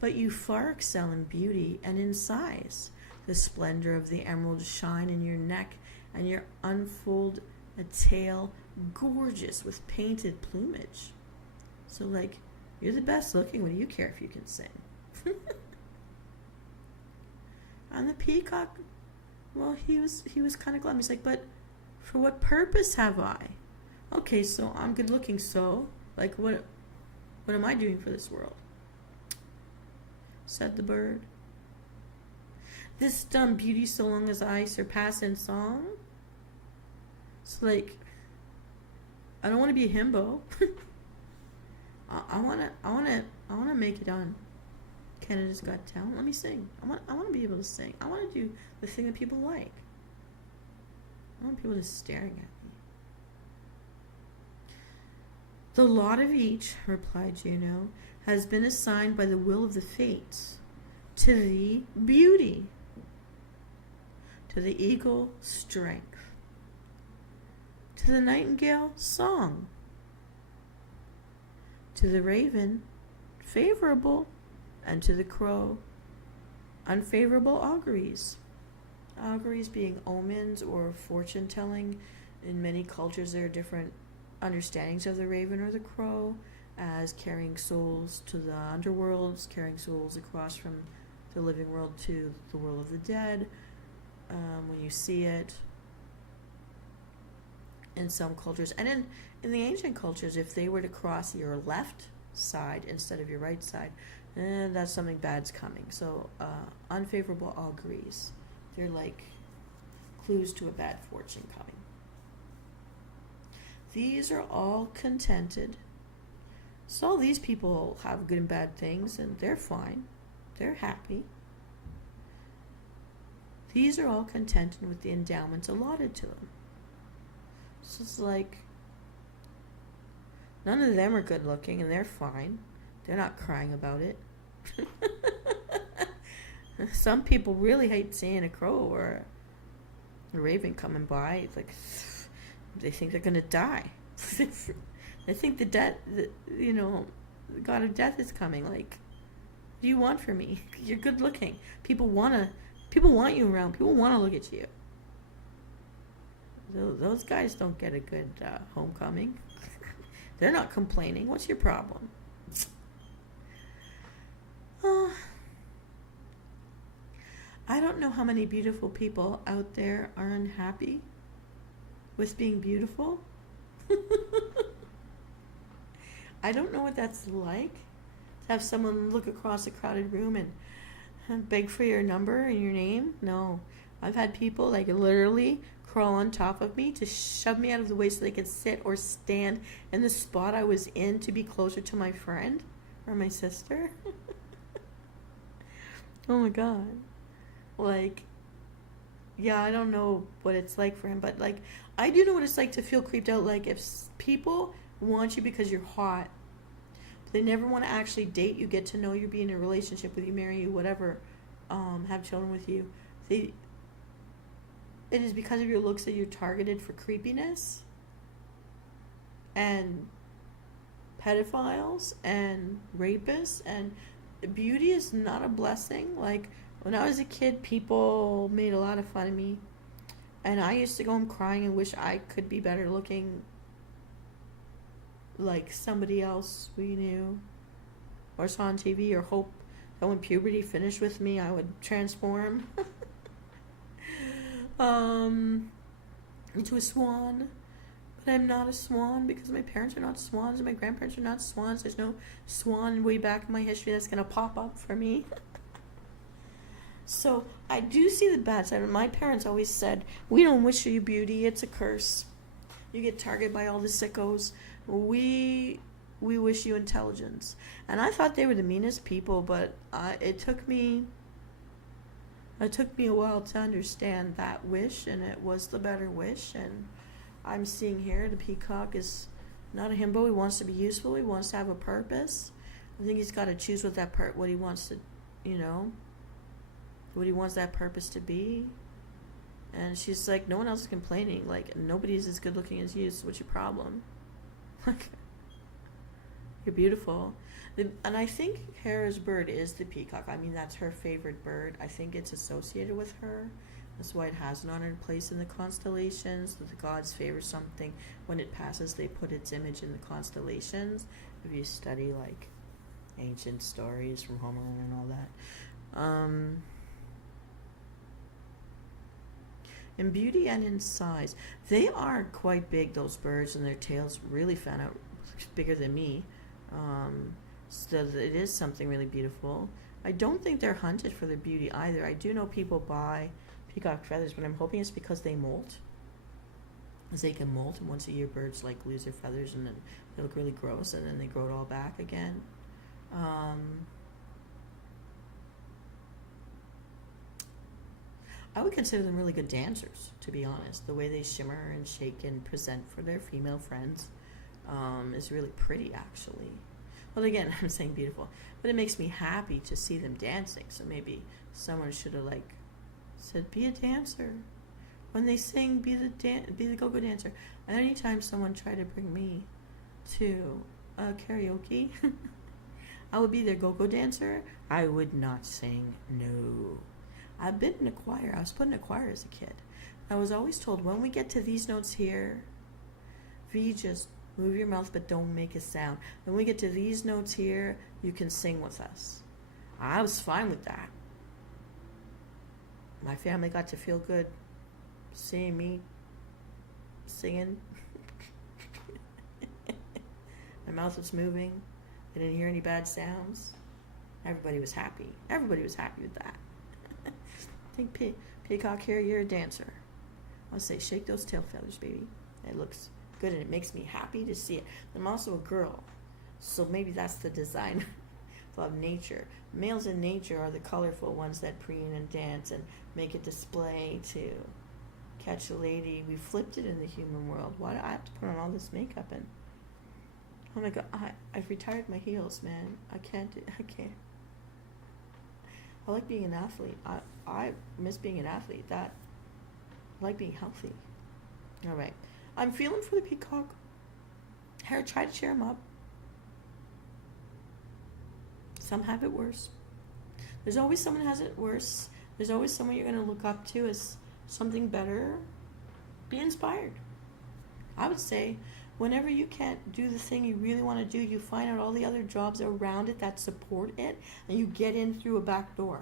"But you far excel in beauty and in size. The splendor of the emerald shine in your neck, and your unfold a tail gorgeous with painted plumage. So, you're the best looking. What do you care if you can sing?" And the peacock, well, he was kind of glum. He's like, "But for what purpose have I? Okay, so I'm good looking, so, what am I doing for this world?" Said the bird. "This dumb beauty so long as I surpass in song." So, I don't want to be a himbo. I wanna make it on Canada's Got Talent. Let me sing. I want to be able to sing. I want to do the thing that people like. I want people just staring at me. "The lot of each," replied Juno, "has been assigned by the will of the fates. To thee, beauty. To the eagle, strength. To To the nightingale, song. To the raven, favorable. And to the crow, unfavorable auguries. Auguries being omens or fortune telling. In many cultures, there are different understandings of the raven or the crow as carrying souls to the underworlds, carrying souls across from the living world to the world of the dead. When you see it in some cultures, and in the ancient cultures, if they were to cross your left side instead of your right side, that's something bad's coming. So unfavorable auguries, they're like clues to a bad fortune coming. These are all contented. So all these people have good and bad things, and they're fine. They're happy. These are all contented with the endowments allotted to them. So it's like, none of them are good looking, and they're fine. They're not crying about it. Some people really hate seeing a crow or a raven coming by. It's like, they think they're going to die. They think the god of death is coming. Like, what do you want from me? You're good looking. People want you around. People want to look at you. Those guys don't get a good homecoming. They're not complaining. What's your problem? I don't know how many beautiful people out there are unhappy with being beautiful. I don't know what that's like, to have someone look across a crowded room and beg for your number and your name. No. I've had people like literally crawl on top of me to shove me out of the way so they could sit or stand in the spot I was in to be closer to my friend or my sister. Oh my God. Like, yeah, I don't know what it's like for him, but like, I do know what it's like to feel creeped out. Like, if people want you because you're hot, but they never want to actually date you, get to know you, be in a relationship with you, marry you, whatever, have children with you, it is because of your looks that you're targeted for creepiness and pedophiles and rapists, and beauty is not a blessing. Like, when I was a kid, people made a lot of fun of me, and I used to go home crying and wish I could be better looking like somebody else we knew or saw on TV, or hope that when puberty finished with me, I would transform into a swan. But I'm not a swan because my parents are not swans and my grandparents are not swans. There's no swan way back in my history that's going to pop up for me. So I do see the bad side. My parents always said, we don't wish you beauty, it's a curse. You get targeted by all the sickos. We wish you intelligence. And I thought they were the meanest people, but it took me a while to understand that wish, and it was the better wish. And I'm seeing here the peacock is not a himbo. He wants to be useful. He wants to have a purpose. I think he's got to choose what he wants to, what he wants that purpose to be. And she's like, no one else is complaining. Like, nobody's as good looking as you, so what's your problem? Like, you're beautiful. And I think Hera's bird is the peacock. I mean, that's her favorite bird. I think it's associated with her. That's why it has an honored place in the constellations. That the gods favor something. When it passes, they put its image in the constellations. If you study, like, ancient stories from Homer and all that. In beauty and in size, they are quite big, those birds, and their tails really fan out bigger than me. So it is something really beautiful. I don't think they're hunted for their beauty either. I do know people buy peacock feathers, but I'm hoping it's because they molt. Because they can molt, and once a year birds like lose their feathers and then they look really gross, and then they grow it all back again. I would consider them really good dancers, to be honest. The way they shimmer and shake and present for their female friends is really pretty, actually. Well, again, I'm saying beautiful, but it makes me happy to see them dancing. So maybe someone should have said, be a dancer. When they sing, be the go-go dancer. And anytime someone tried to bring me to karaoke, I would be their go-go dancer. I would not sing. No. I've been in a choir. I was put in a choir as a kid. I was always told, when we get to these notes here, V, just move your mouth but don't make a sound. When we get to these notes here, you can sing with us. I was fine with that. My family got to feel good seeing me singing. My mouth was moving. I didn't hear any bad sounds. Everybody was happy. Everybody was happy with that. I think Peacock here, you're a dancer. I'll say, shake those tail feathers, baby. It looks good and it makes me happy to see it. I'm also a girl, so maybe that's the design of nature. Males in nature are the colorful ones that preen and dance and make a display to catch a lady. We flipped it in the human world. Why do I have to put on all this makeup? And oh my god, I've retired my heels, man. I can't. I like being an athlete. I miss being an athlete. I like being healthy. All right. I'm feeling for the peacock hair. Try to cheer them up. Some have it worse. There's always someone who has it worse. There's always someone you're going to look up to as something better. Be inspired. I would say whenever you can't do the thing you really want to do, you find out all the other jobs around it that support it, and you get in through a back door.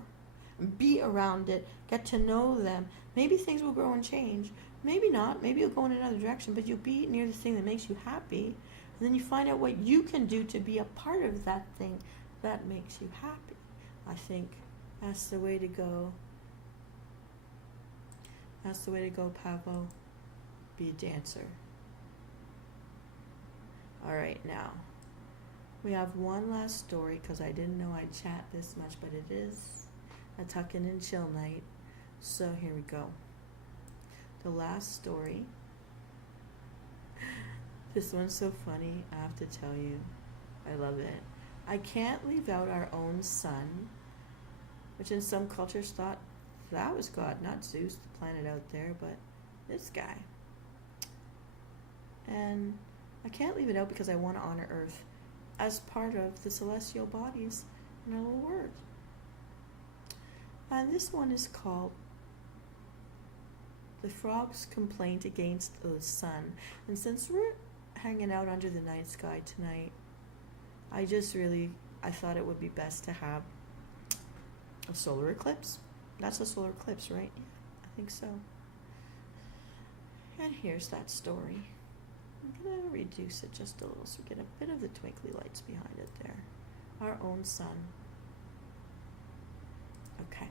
Be around it. Get to know them. Maybe things will grow and change. Maybe not. Maybe you'll go in another direction, but you'll be near the thing that makes you happy. And then you find out what you can do to be a part of that thing that makes you happy. I think that's the way to go. That's the way to go, Pablo. Be a dancer. All right, now we have one last story because I didn't know I'd chat this much, but it is a tuck-in and chill night. So here we go. The last story. This one's so funny, I have to tell you. I love it. I can't leave out our own sun, which in some cultures thought that was God, not Zeus, the planet out there, but this guy. And I can't leave it out because I want to honor Earth as part of the celestial bodies in our little word. And this one is called The Frog's Complaint Against the Sun. And since we're hanging out under the night sky tonight, I thought it would be best to have a solar eclipse. That's a solar eclipse, right? Yeah, I think so. And here's that story. I'm going to reduce it just a little so we get a bit of the twinkly lights behind it there. Our own sun. Okay.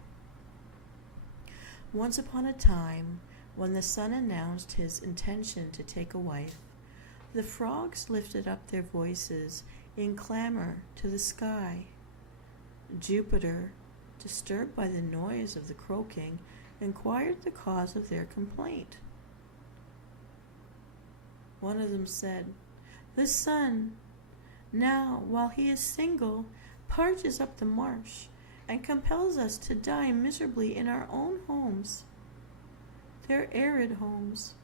Once upon a time, when the sun announced his intention to take a wife, the frogs lifted up their voices in clamor to the sky. Jupiter, disturbed by the noise of the croaking, inquired the cause of their complaint. One of them said, "The sun, now, while he is single, parches up the marsh and compels us to die miserably in our own homes. They're arid homes.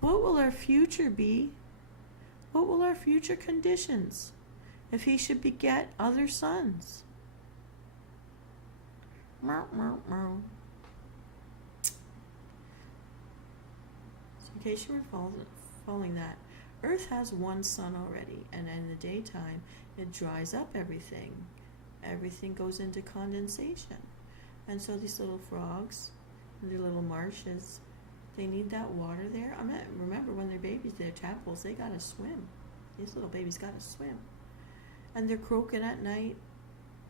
What will our future be? What will our future conditions if he should beget other sons?" Meow, meow, meow. So in case you were following that, Earth has one sun already, and in the daytime it dries up everything. Everything goes into condensation. And so these little frogs, their little marshes, they need that water there. Remember when they're babies, they're tadpoles, they gotta swim. These little babies gotta swim. And they're croaking at night,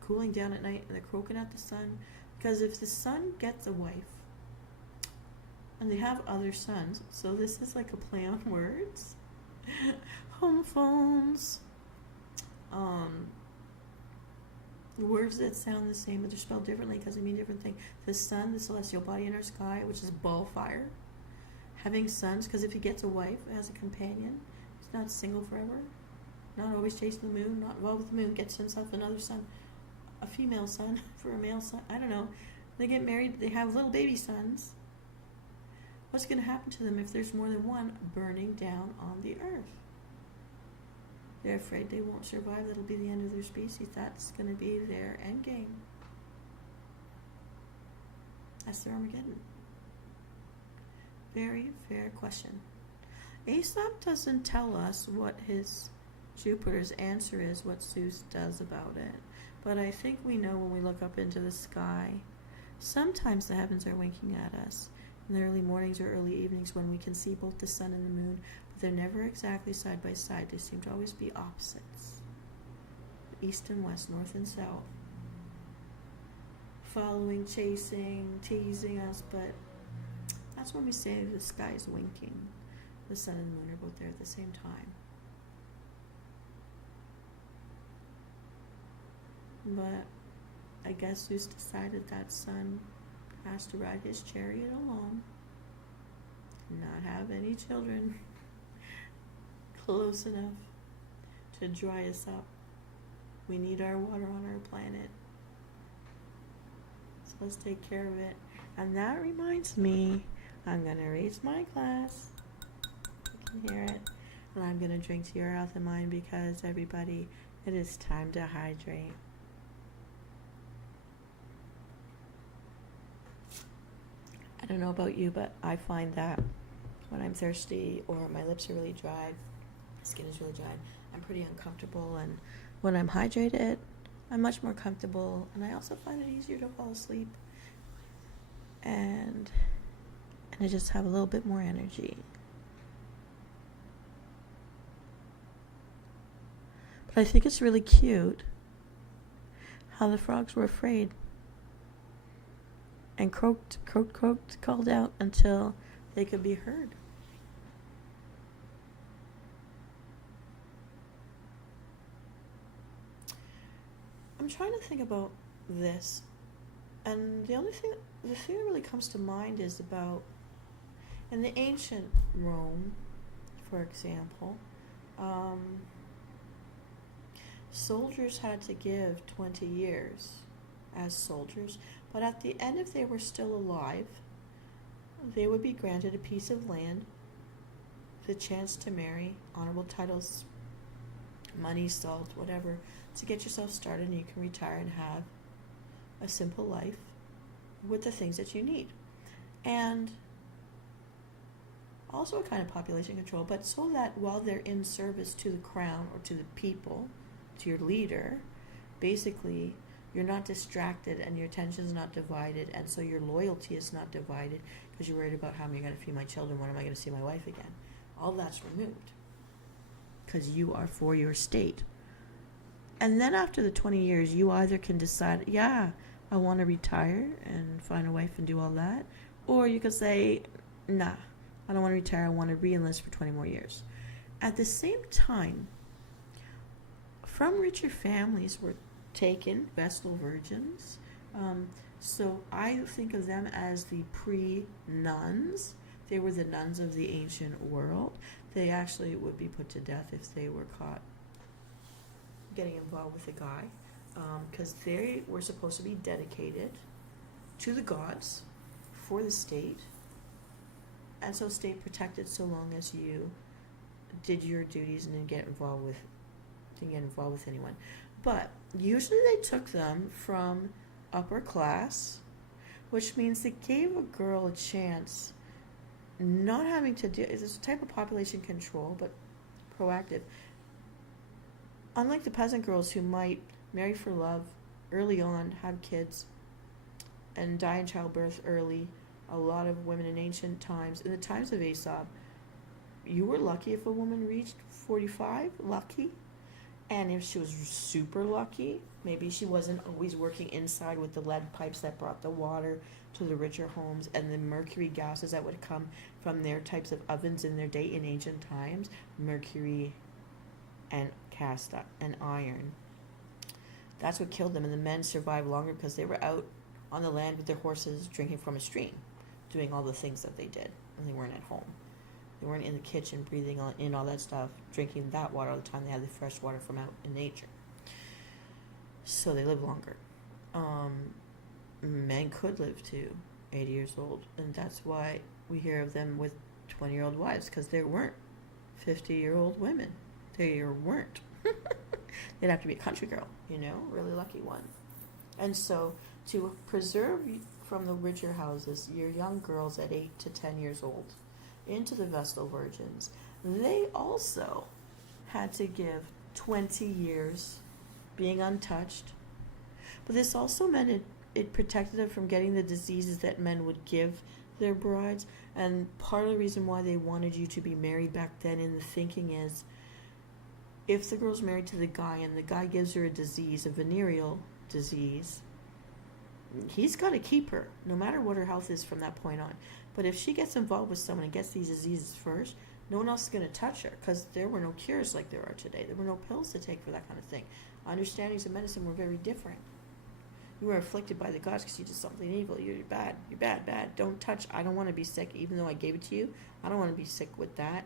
cooling down at night, and they're croaking at the sun. Because if the sun gets a wife, and they have other sons, so this is like a play on words. Homophones. Words that sound the same, but they're spelled differently because they mean different things. The sun, the celestial body in our sky, which is ball fire. Having sons, because if he gets a wife, has a companion, he's not single forever. Not always chasing the moon, not involved with the moon, gets himself another son. A female son for a male son. I don't know. They get married, they have little baby sons. What's going to happen to them if there's more than one burning down on the earth? They're afraid they won't survive. That'll be the end of their species. That's going to be their end game. That's their Armageddon. Very fair question. Aesop doesn't tell us what his Jupiter's answer is, what Zeus does about it. But I think we know when we look up into the sky. Sometimes the heavens are winking at us in the early mornings or early evenings when we can see both the sun and the moon, but they're never exactly side by side. They seem to always be opposites. East and west, north and south. Following, chasing, teasing us, but that's when we say the sky is winking. The sun and the moon are both there at the same time. But I guess Zeus decided that sun has to ride his chariot along, not have any children close enough to dry us up. We need our water on our planet. So let's take care of it. And that reminds me, I'm going to raise my glass. You can hear it. And I'm going to drink to your health and mine because, everybody, it is time to hydrate. I don't know about you, but I find that when I'm thirsty or my lips are really dry, my skin is really dry, I'm pretty uncomfortable. And when I'm hydrated, I'm much more comfortable. And I also find it easier to fall asleep. And I just have a little bit more energy. But I think it's really cute how the frogs were afraid and croaked, called out until they could be heard. I'm trying to think about this, and the thing that really comes to mind is about, in the ancient Rome, for example, soldiers had to give 20 years as soldiers, but at the end, if they were still alive, they would be granted a piece of land, the chance to marry, honorable titles, money, salt, whatever, to get yourself started, and you can retire and have a simple life with the things that you need. And also a kind of population control, but so that while they're in service to the crown or to the people, to your leader, basically you're not distracted and your attention is not divided, and so your loyalty is not divided because you're worried about how am I going to feed my children, when am I going to see my wife again. All that's removed because you are for your state. And then after the 20 years, you either can decide, yeah, I want to retire and find a wife and do all that, or you could say, nah, I don't want to retire, I want to re-enlist for 20 more years. At the same time, from richer families were taken Vestal virgins. So I think of them as the pre-nuns. They were the nuns of the ancient world. They actually would be put to death if they were caught getting involved with a guy, because they were supposed to be dedicated to the gods for the state, and so stay protected so long as you did your duties and didn't get involved with anyone. But usually they took them from upper class, which means they gave a girl a chance, not having to do, it's a type of population control, but proactive. Unlike the peasant girls who might marry for love early on, have kids, and die in childbirth early, a lot of women in ancient times, in the times of Aesop, you were lucky if a woman reached 45, lucky. And if she was super lucky, maybe she wasn't always working inside with the lead pipes that brought the water to the richer homes and the mercury gases that would come from their types of ovens in their day in ancient times, mercury and cast and iron. That's what killed them, and the men survived longer because they were out on the land with their horses drinking from a stream, doing all the things that they did, and they weren't at home. They weren't in the kitchen breathing in all that stuff, drinking that water all the time. They had the fresh water from out in nature. So they lived longer. Men could live to 80 years old, and that's why we hear of them with 20-year-old wives because there weren't 50-year-old women. There weren't. They'd have to be a country girl, really lucky one. And so to preserve from the richer houses your young girls at 8 to 10 years old into the Vestal Virgins, they also had to give 20 years being untouched. But this also meant it protected them from getting the diseases that men would give their brides. And part of the reason why they wanted you to be married back then in the thinking is, if the girl's married to the guy and the guy gives her a disease, a venereal disease, he's got to keep her, no matter what her health is from that point on. But if she gets involved with someone and gets these diseases first, no one else is going to touch her, because there were no cures like there are today. There were no pills to take for that kind of thing. Understandings of medicine were very different. You were afflicted by the gods because you did something evil. You're bad. You're bad, bad. Don't touch. I don't want to be sick, even though I gave it to you. I don't want to be sick with that.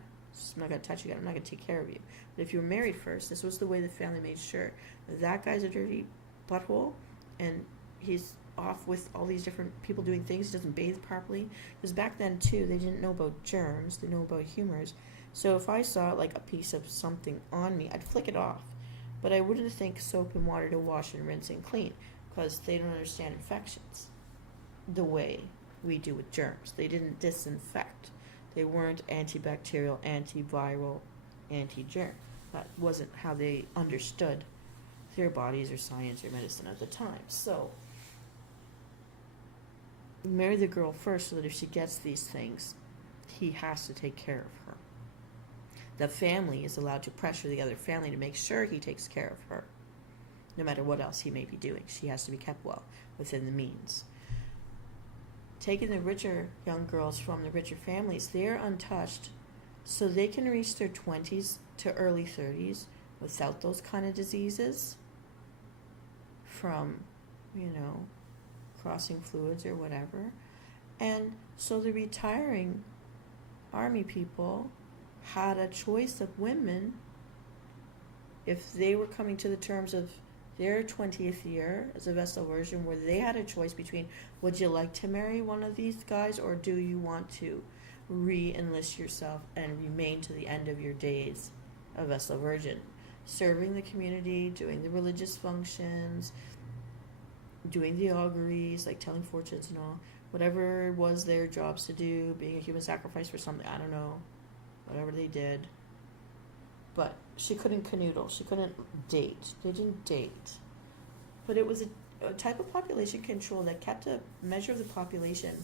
I'm not going to touch you. I'm not going to take care of you. But if you were married first, this was the way the family made sure. That guy's a dirty butthole, and he's off with all these different people doing things. He doesn't bathe properly. Because back then, too, they didn't know about germs. They know about humors. So if I saw, like, a piece of something on me, I'd flick it off. But I wouldn't think soap and water to wash and rinse and clean, because they don't understand infections the way we do with germs. They didn't disinfect. They weren't antibacterial, antiviral, anti-germ. That wasn't how they understood their bodies or science or medicine at the time. So, marry the girl first so that if she gets these things, he has to take care of her. The family is allowed to pressure the other family to make sure he takes care of her. No matter what else he may be doing, she has to be kept well within the means. Taking the richer young girls from the richer families, they're untouched, so they can reach their 20s to early 30s without those kind of diseases from, crossing fluids or whatever. And so the retiring army people had a choice of women if they were coming to the terms of their 20th year as a Vestal Virgin, where they had a choice between, would you like to marry one of these guys, or do you want to re-enlist yourself and remain to the end of your days a Vestal Virgin, serving the community, doing the religious functions, doing the auguries, like telling fortunes and all, whatever was their jobs to do, being a human sacrifice for something, I don't know, whatever they did. But she couldn't canoodle. She couldn't date. They didn't date. But it was a type of population control that kept a measure of the population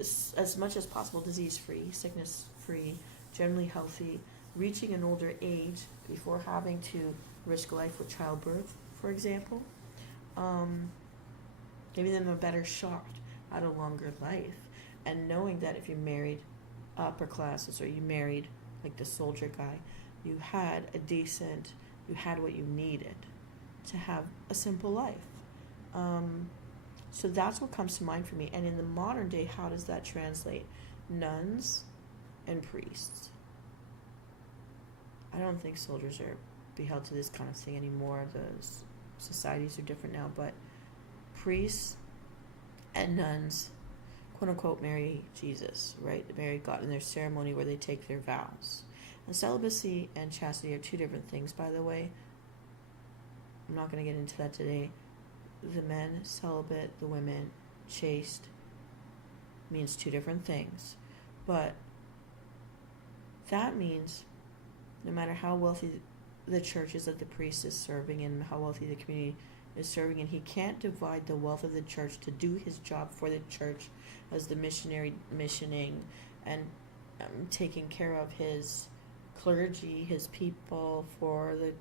as much as possible disease-free, sickness-free, generally healthy, reaching an older age before having to risk life with childbirth, for example. Giving them a better shot at a longer life. And knowing that if you married upper classes or you married like the soldier guy, you had what you needed to have a simple life. So that's what comes to mind for me. And in the modern day, how does that translate? Nuns and priests. I don't think soldiers are beheld to this kind of thing anymore. The societies are different now, but priests and nuns, quote unquote, marry Jesus, right? They marry God in their ceremony where they take their vows. And celibacy and chastity are two different things, by the way. I'm not going to get into that today. The men celibate, the women chaste, means two different things. But that means no matter how wealthy the church is that the priest is serving and how wealthy the community is serving, and he can't divide the wealth of the church to do his job for the church as the missionary missioning and taking care of his clergy, his people, for the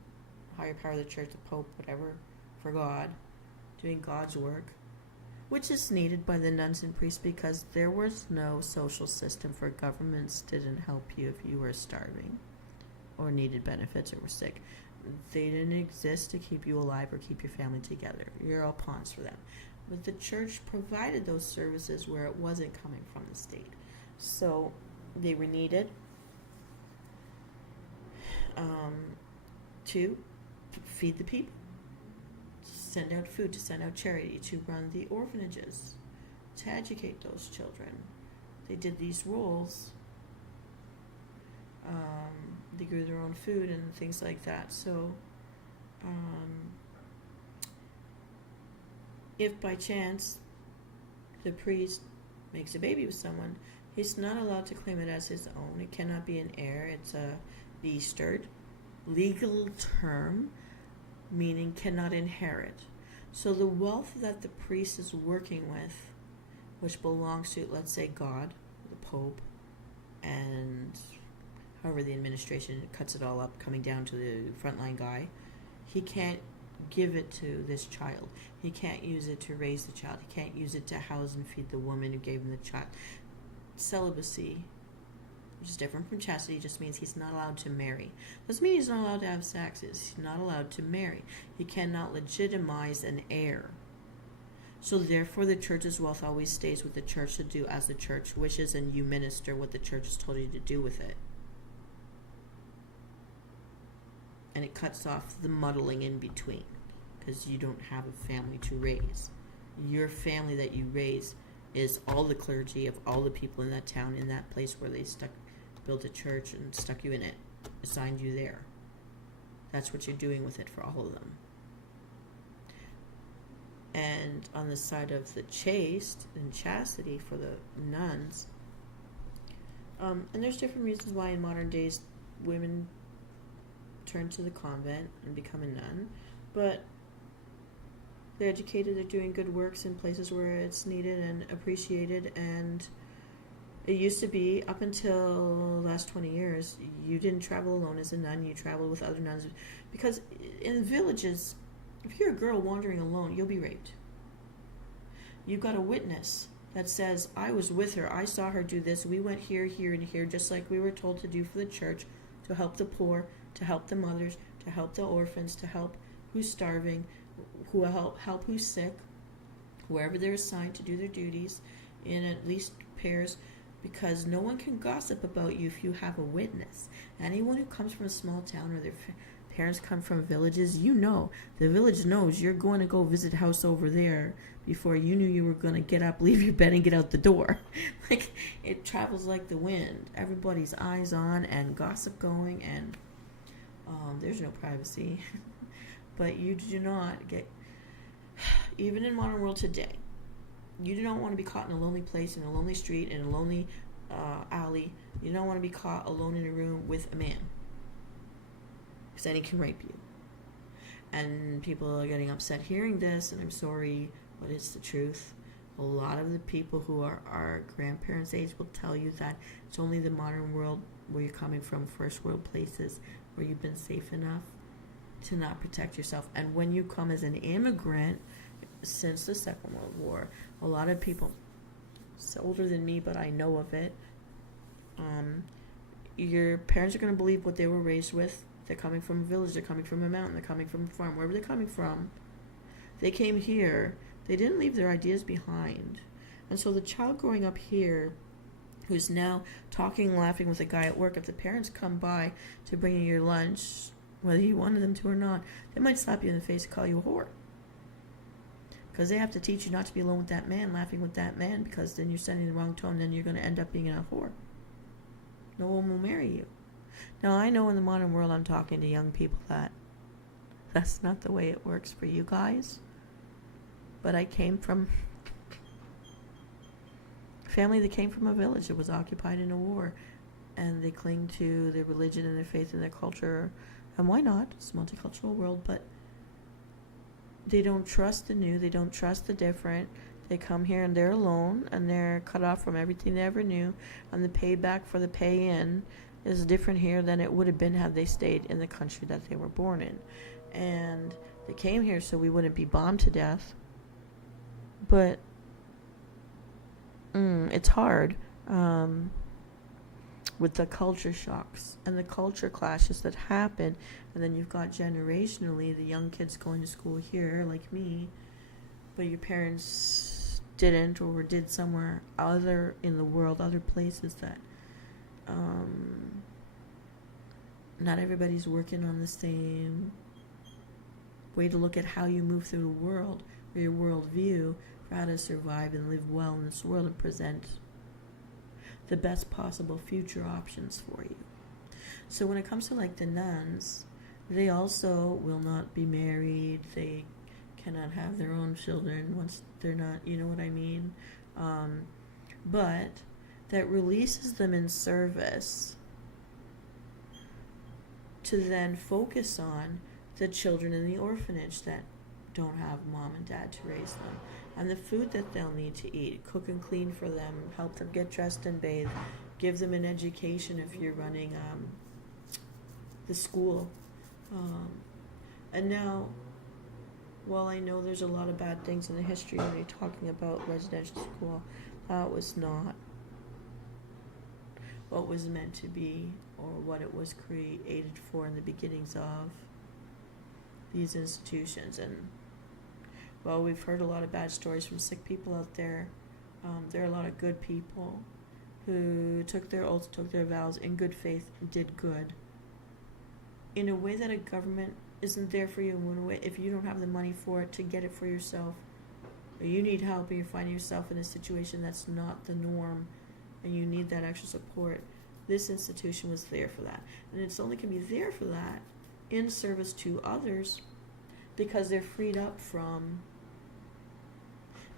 higher power of the church, the Pope, whatever, for God, doing God's work, which is needed by the nuns and priests because there was no social system for governments didn't help you if you were starving or needed benefits or were sick. They didn't exist to keep you alive or keep your family together. You're all pawns for them. But the church provided those services where it wasn't coming from the state. So they were needed to feed the people, to send out food, to send out charity, to run the orphanages, to educate those children, they did these roles. They grew their own food and things like that. So if by chance the priest makes a baby with someone, he's not allowed to claim it as his own. It cannot be an heir. It's a bastard. Legal term, meaning cannot inherit. So the wealth that the priest is working with, which belongs to, let's say, God, the Pope, and however the administration cuts it all up, coming down to the frontline guy, he can't give it to this child. He can't use it to raise the child. He can't use it to house and feed the woman who gave him the child. Celibacy, which is different from chastity, just means he's not allowed to marry. Doesn't mean he's not allowed to have sex. He's not allowed to marry. He cannot legitimize an heir. So therefore the church's wealth always stays with the church to do as the church wishes, and you minister what the church has told you to do with it. And it cuts off the muddling in between, because you don't have a family to raise. Your family that you raise is all the clergy of all the people in that town, in that place where they built a church and stuck you in it, assigned you there. That's what you're doing with it for all of them. And on the side of the chaste and chastity for the nuns, and there's different reasons why in modern days women turn to the convent and become a nun, but they're educated, they're doing good works in places where it's needed and appreciated. And it used to be, up until the last 20 years, you didn't travel alone as a nun, you traveled with other nuns, because in villages, if you're a girl wandering alone, you'll be raped. You've got a witness that says, I was with her, I saw her do this, we went here, here, and here, just like we were told to do for the church, to help the poor, to help the mothers, to help the orphans, to help who's starving, who help who's sick, wherever they're assigned to do their duties, in at least pairs, because no one can gossip about you if you have a witness. Anyone who comes from a small town, or their parents come from villages, you know, the village knows you're going to go visit house over there before you knew you were going to get up, leave your bed, and get out the door. Like, it travels like the wind. Everybody's eyes on and gossip going, and there's no privacy. But you do not get, even in modern world today, you do not want to be caught in a lonely place, in a lonely street, in a lonely alley. You don't want to be caught alone in a room with a man, because then he can rape you. And people are getting upset hearing this, and I'm sorry, but it's the truth. A lot of the people who are our grandparents' age will tell you that it's only the modern world where you're coming from, first world places, where you've been safe enough to not protect yourself. And when you come as an immigrant, since the Second World War, a lot of people, it's older than me, but I know of it, your parents are going to believe what they were raised with. They're coming from a village, they're coming from a mountain, they're coming from a farm, wherever they're coming from. They came here, they didn't leave their ideas behind. And so the child growing up here, who's now talking and laughing with a guy at work, if the parents come by to bring you your lunch, whether you wanted them to or not, they might slap you in the face and call you a whore. Because they have to teach you not to be alone with that man, laughing with that man, because then you're sending the wrong tone, then you're going to end up being a whore. No one will marry you. Now, I know in the modern world I'm talking to young people that that's not the way it works for you guys. But I came from a family that came from a village that was occupied in a war, and they cling to their religion and their faith and their culture. And why not? It's a multicultural world, but they don't trust the new, they don't trust the different. They come here and they're alone, and they're cut off from everything they ever knew, and the payback for the pay-in is different here than it would have been had they stayed in the country that they were born in. And they came here so we wouldn't be bombed to death. But it's hard with the culture shocks and the culture clashes that happen. And then you've got generationally the young kids going to school here like me, but your parents didn't, or did somewhere other in the world, other places that not everybody's working on the same way to look at how you move through the world, or your worldview, for how to survive and live well in this world and present the best possible future options for you. So when it comes to like the nuns, they also will not be married. They cannot have their own children once they're not, you know what I mean? But that releases them in service to then focus on the children in the orphanage that don't have mom and dad to raise them, and the food that they'll need to eat, cook and clean for them, help them get dressed and bathe, give them an education if you're running the school. And now, while I know there's a lot of bad things in the history when you're talking about residential school, that was not what was meant to be or what it was created for in the beginnings of these institutions. And well, we've heard a lot of bad stories from sick people out there. There are a lot of good people who took their oaths, took their vows in good faith, and did good in a way that a government isn't there for you. In a way, if you don't have the money for it, to get it for yourself, or you need help and you're finding yourself in a situation that's not the norm and you need that extra support, this institution was there for that. And it's only can be there for that in service to others because they're freed up from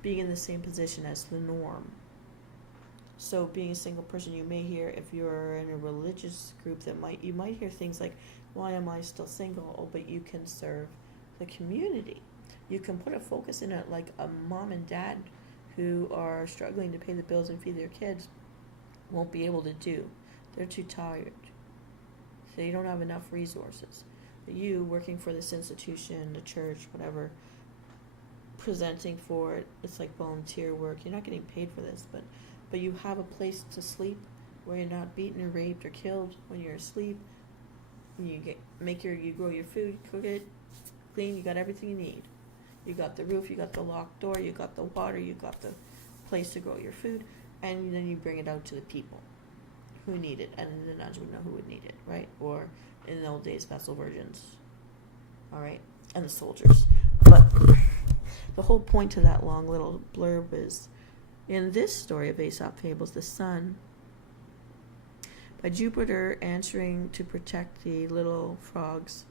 being in the same position as the norm. So being a single person, you may hear, if you're in a religious group, you might hear things like, why am I still single? Oh, but you can serve the community. You can put a focus in it, like a mom and dad who are struggling to pay the bills and feed their kids won't be able to do. They're too tired. They don't have enough resources. But you, working for this institution, the church, whatever, presenting for it, it's like volunteer work. You're not getting paid for this, but you have a place to sleep where you're not beaten or raped or killed when you're asleep. You grow your food, cook it, clean. You got everything you need. You got the roof, you got the locked door, you got the water, you got the place to grow your food, and then you bring it out to the people who need it, and the nuns would know who would need it, right? Or in the old days, vessel virgins, all right, and the soldiers. But the whole point to that long little blurb is, in this story of Aesop Fables, the sun, by Jupiter answering to protect the little frogs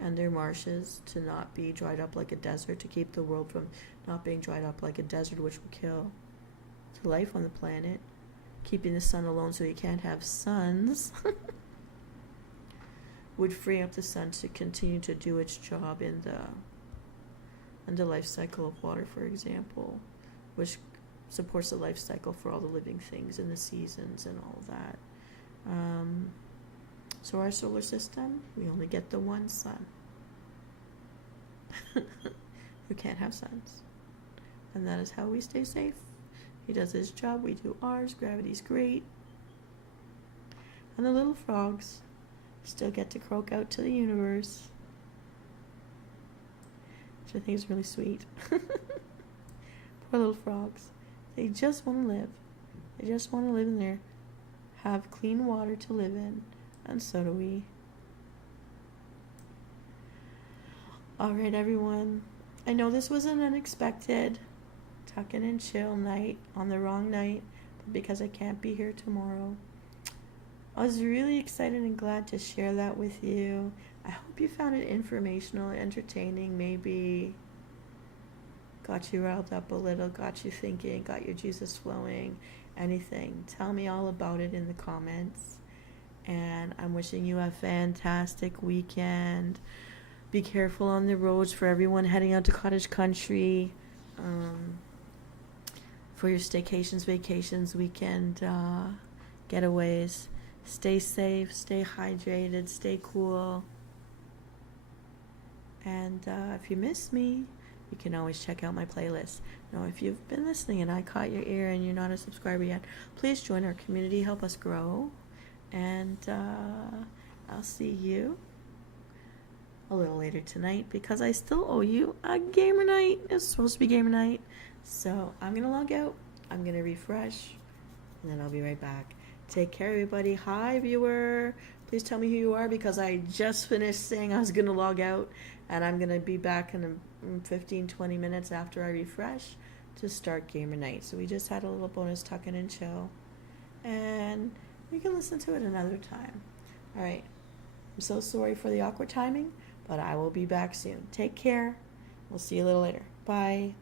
and their marshes to not be dried up like a desert, to keep the world from not being dried up like a desert, which will kill the life on the planet, keeping the sun alone so you can't have sons, would free up the sun to continue to do its job in the life cycle of water, for example, which supports the life cycle for all the living things and the seasons and all that. So our solar system, we only get the one sun. Who can't have sons. And that is how we stay safe. He does his job, we do ours. Gravity's great. And the little frogs still get to croak out to the universe, which I think is really sweet. Poor little frogs. They just want to live. They just want to live in there, have clean water to live in, and so do we. Alright, everyone. I know this was an unexpected tuck in and chill night on the wrong night, but because I can't be here tomorrow, I was really excited and glad to share that with you. I hope you found it informational, entertaining, maybe got you riled up a little, got you thinking, got your juices flowing, anything. Tell me all about it in the comments. And I'm wishing you a fantastic weekend. Be careful on the roads for everyone heading out to cottage country, for your staycations, vacations, weekend getaways. Stay safe, stay hydrated, stay cool. And if you miss me, you can always check out my playlist. Now, if you've been listening and I caught your ear and you're not a subscriber yet, please join our community, help us grow. And I'll see you a little later tonight because I still owe you a gamer night. It's supposed to be gamer night. So I'm going to log out. I'm going to refresh. And then I'll be right back. Take care, everybody. Hi, viewer. Please tell me who you are because I just finished saying I was going to log out. And I'm going to be back in 15-20 minutes after I refresh to start gamer night. So we just had a little bonus tuck in and chill. and you can listen to it another time. All right. I'm so sorry for the awkward timing, but I will be back soon. Take care. We'll see you a little later. Bye.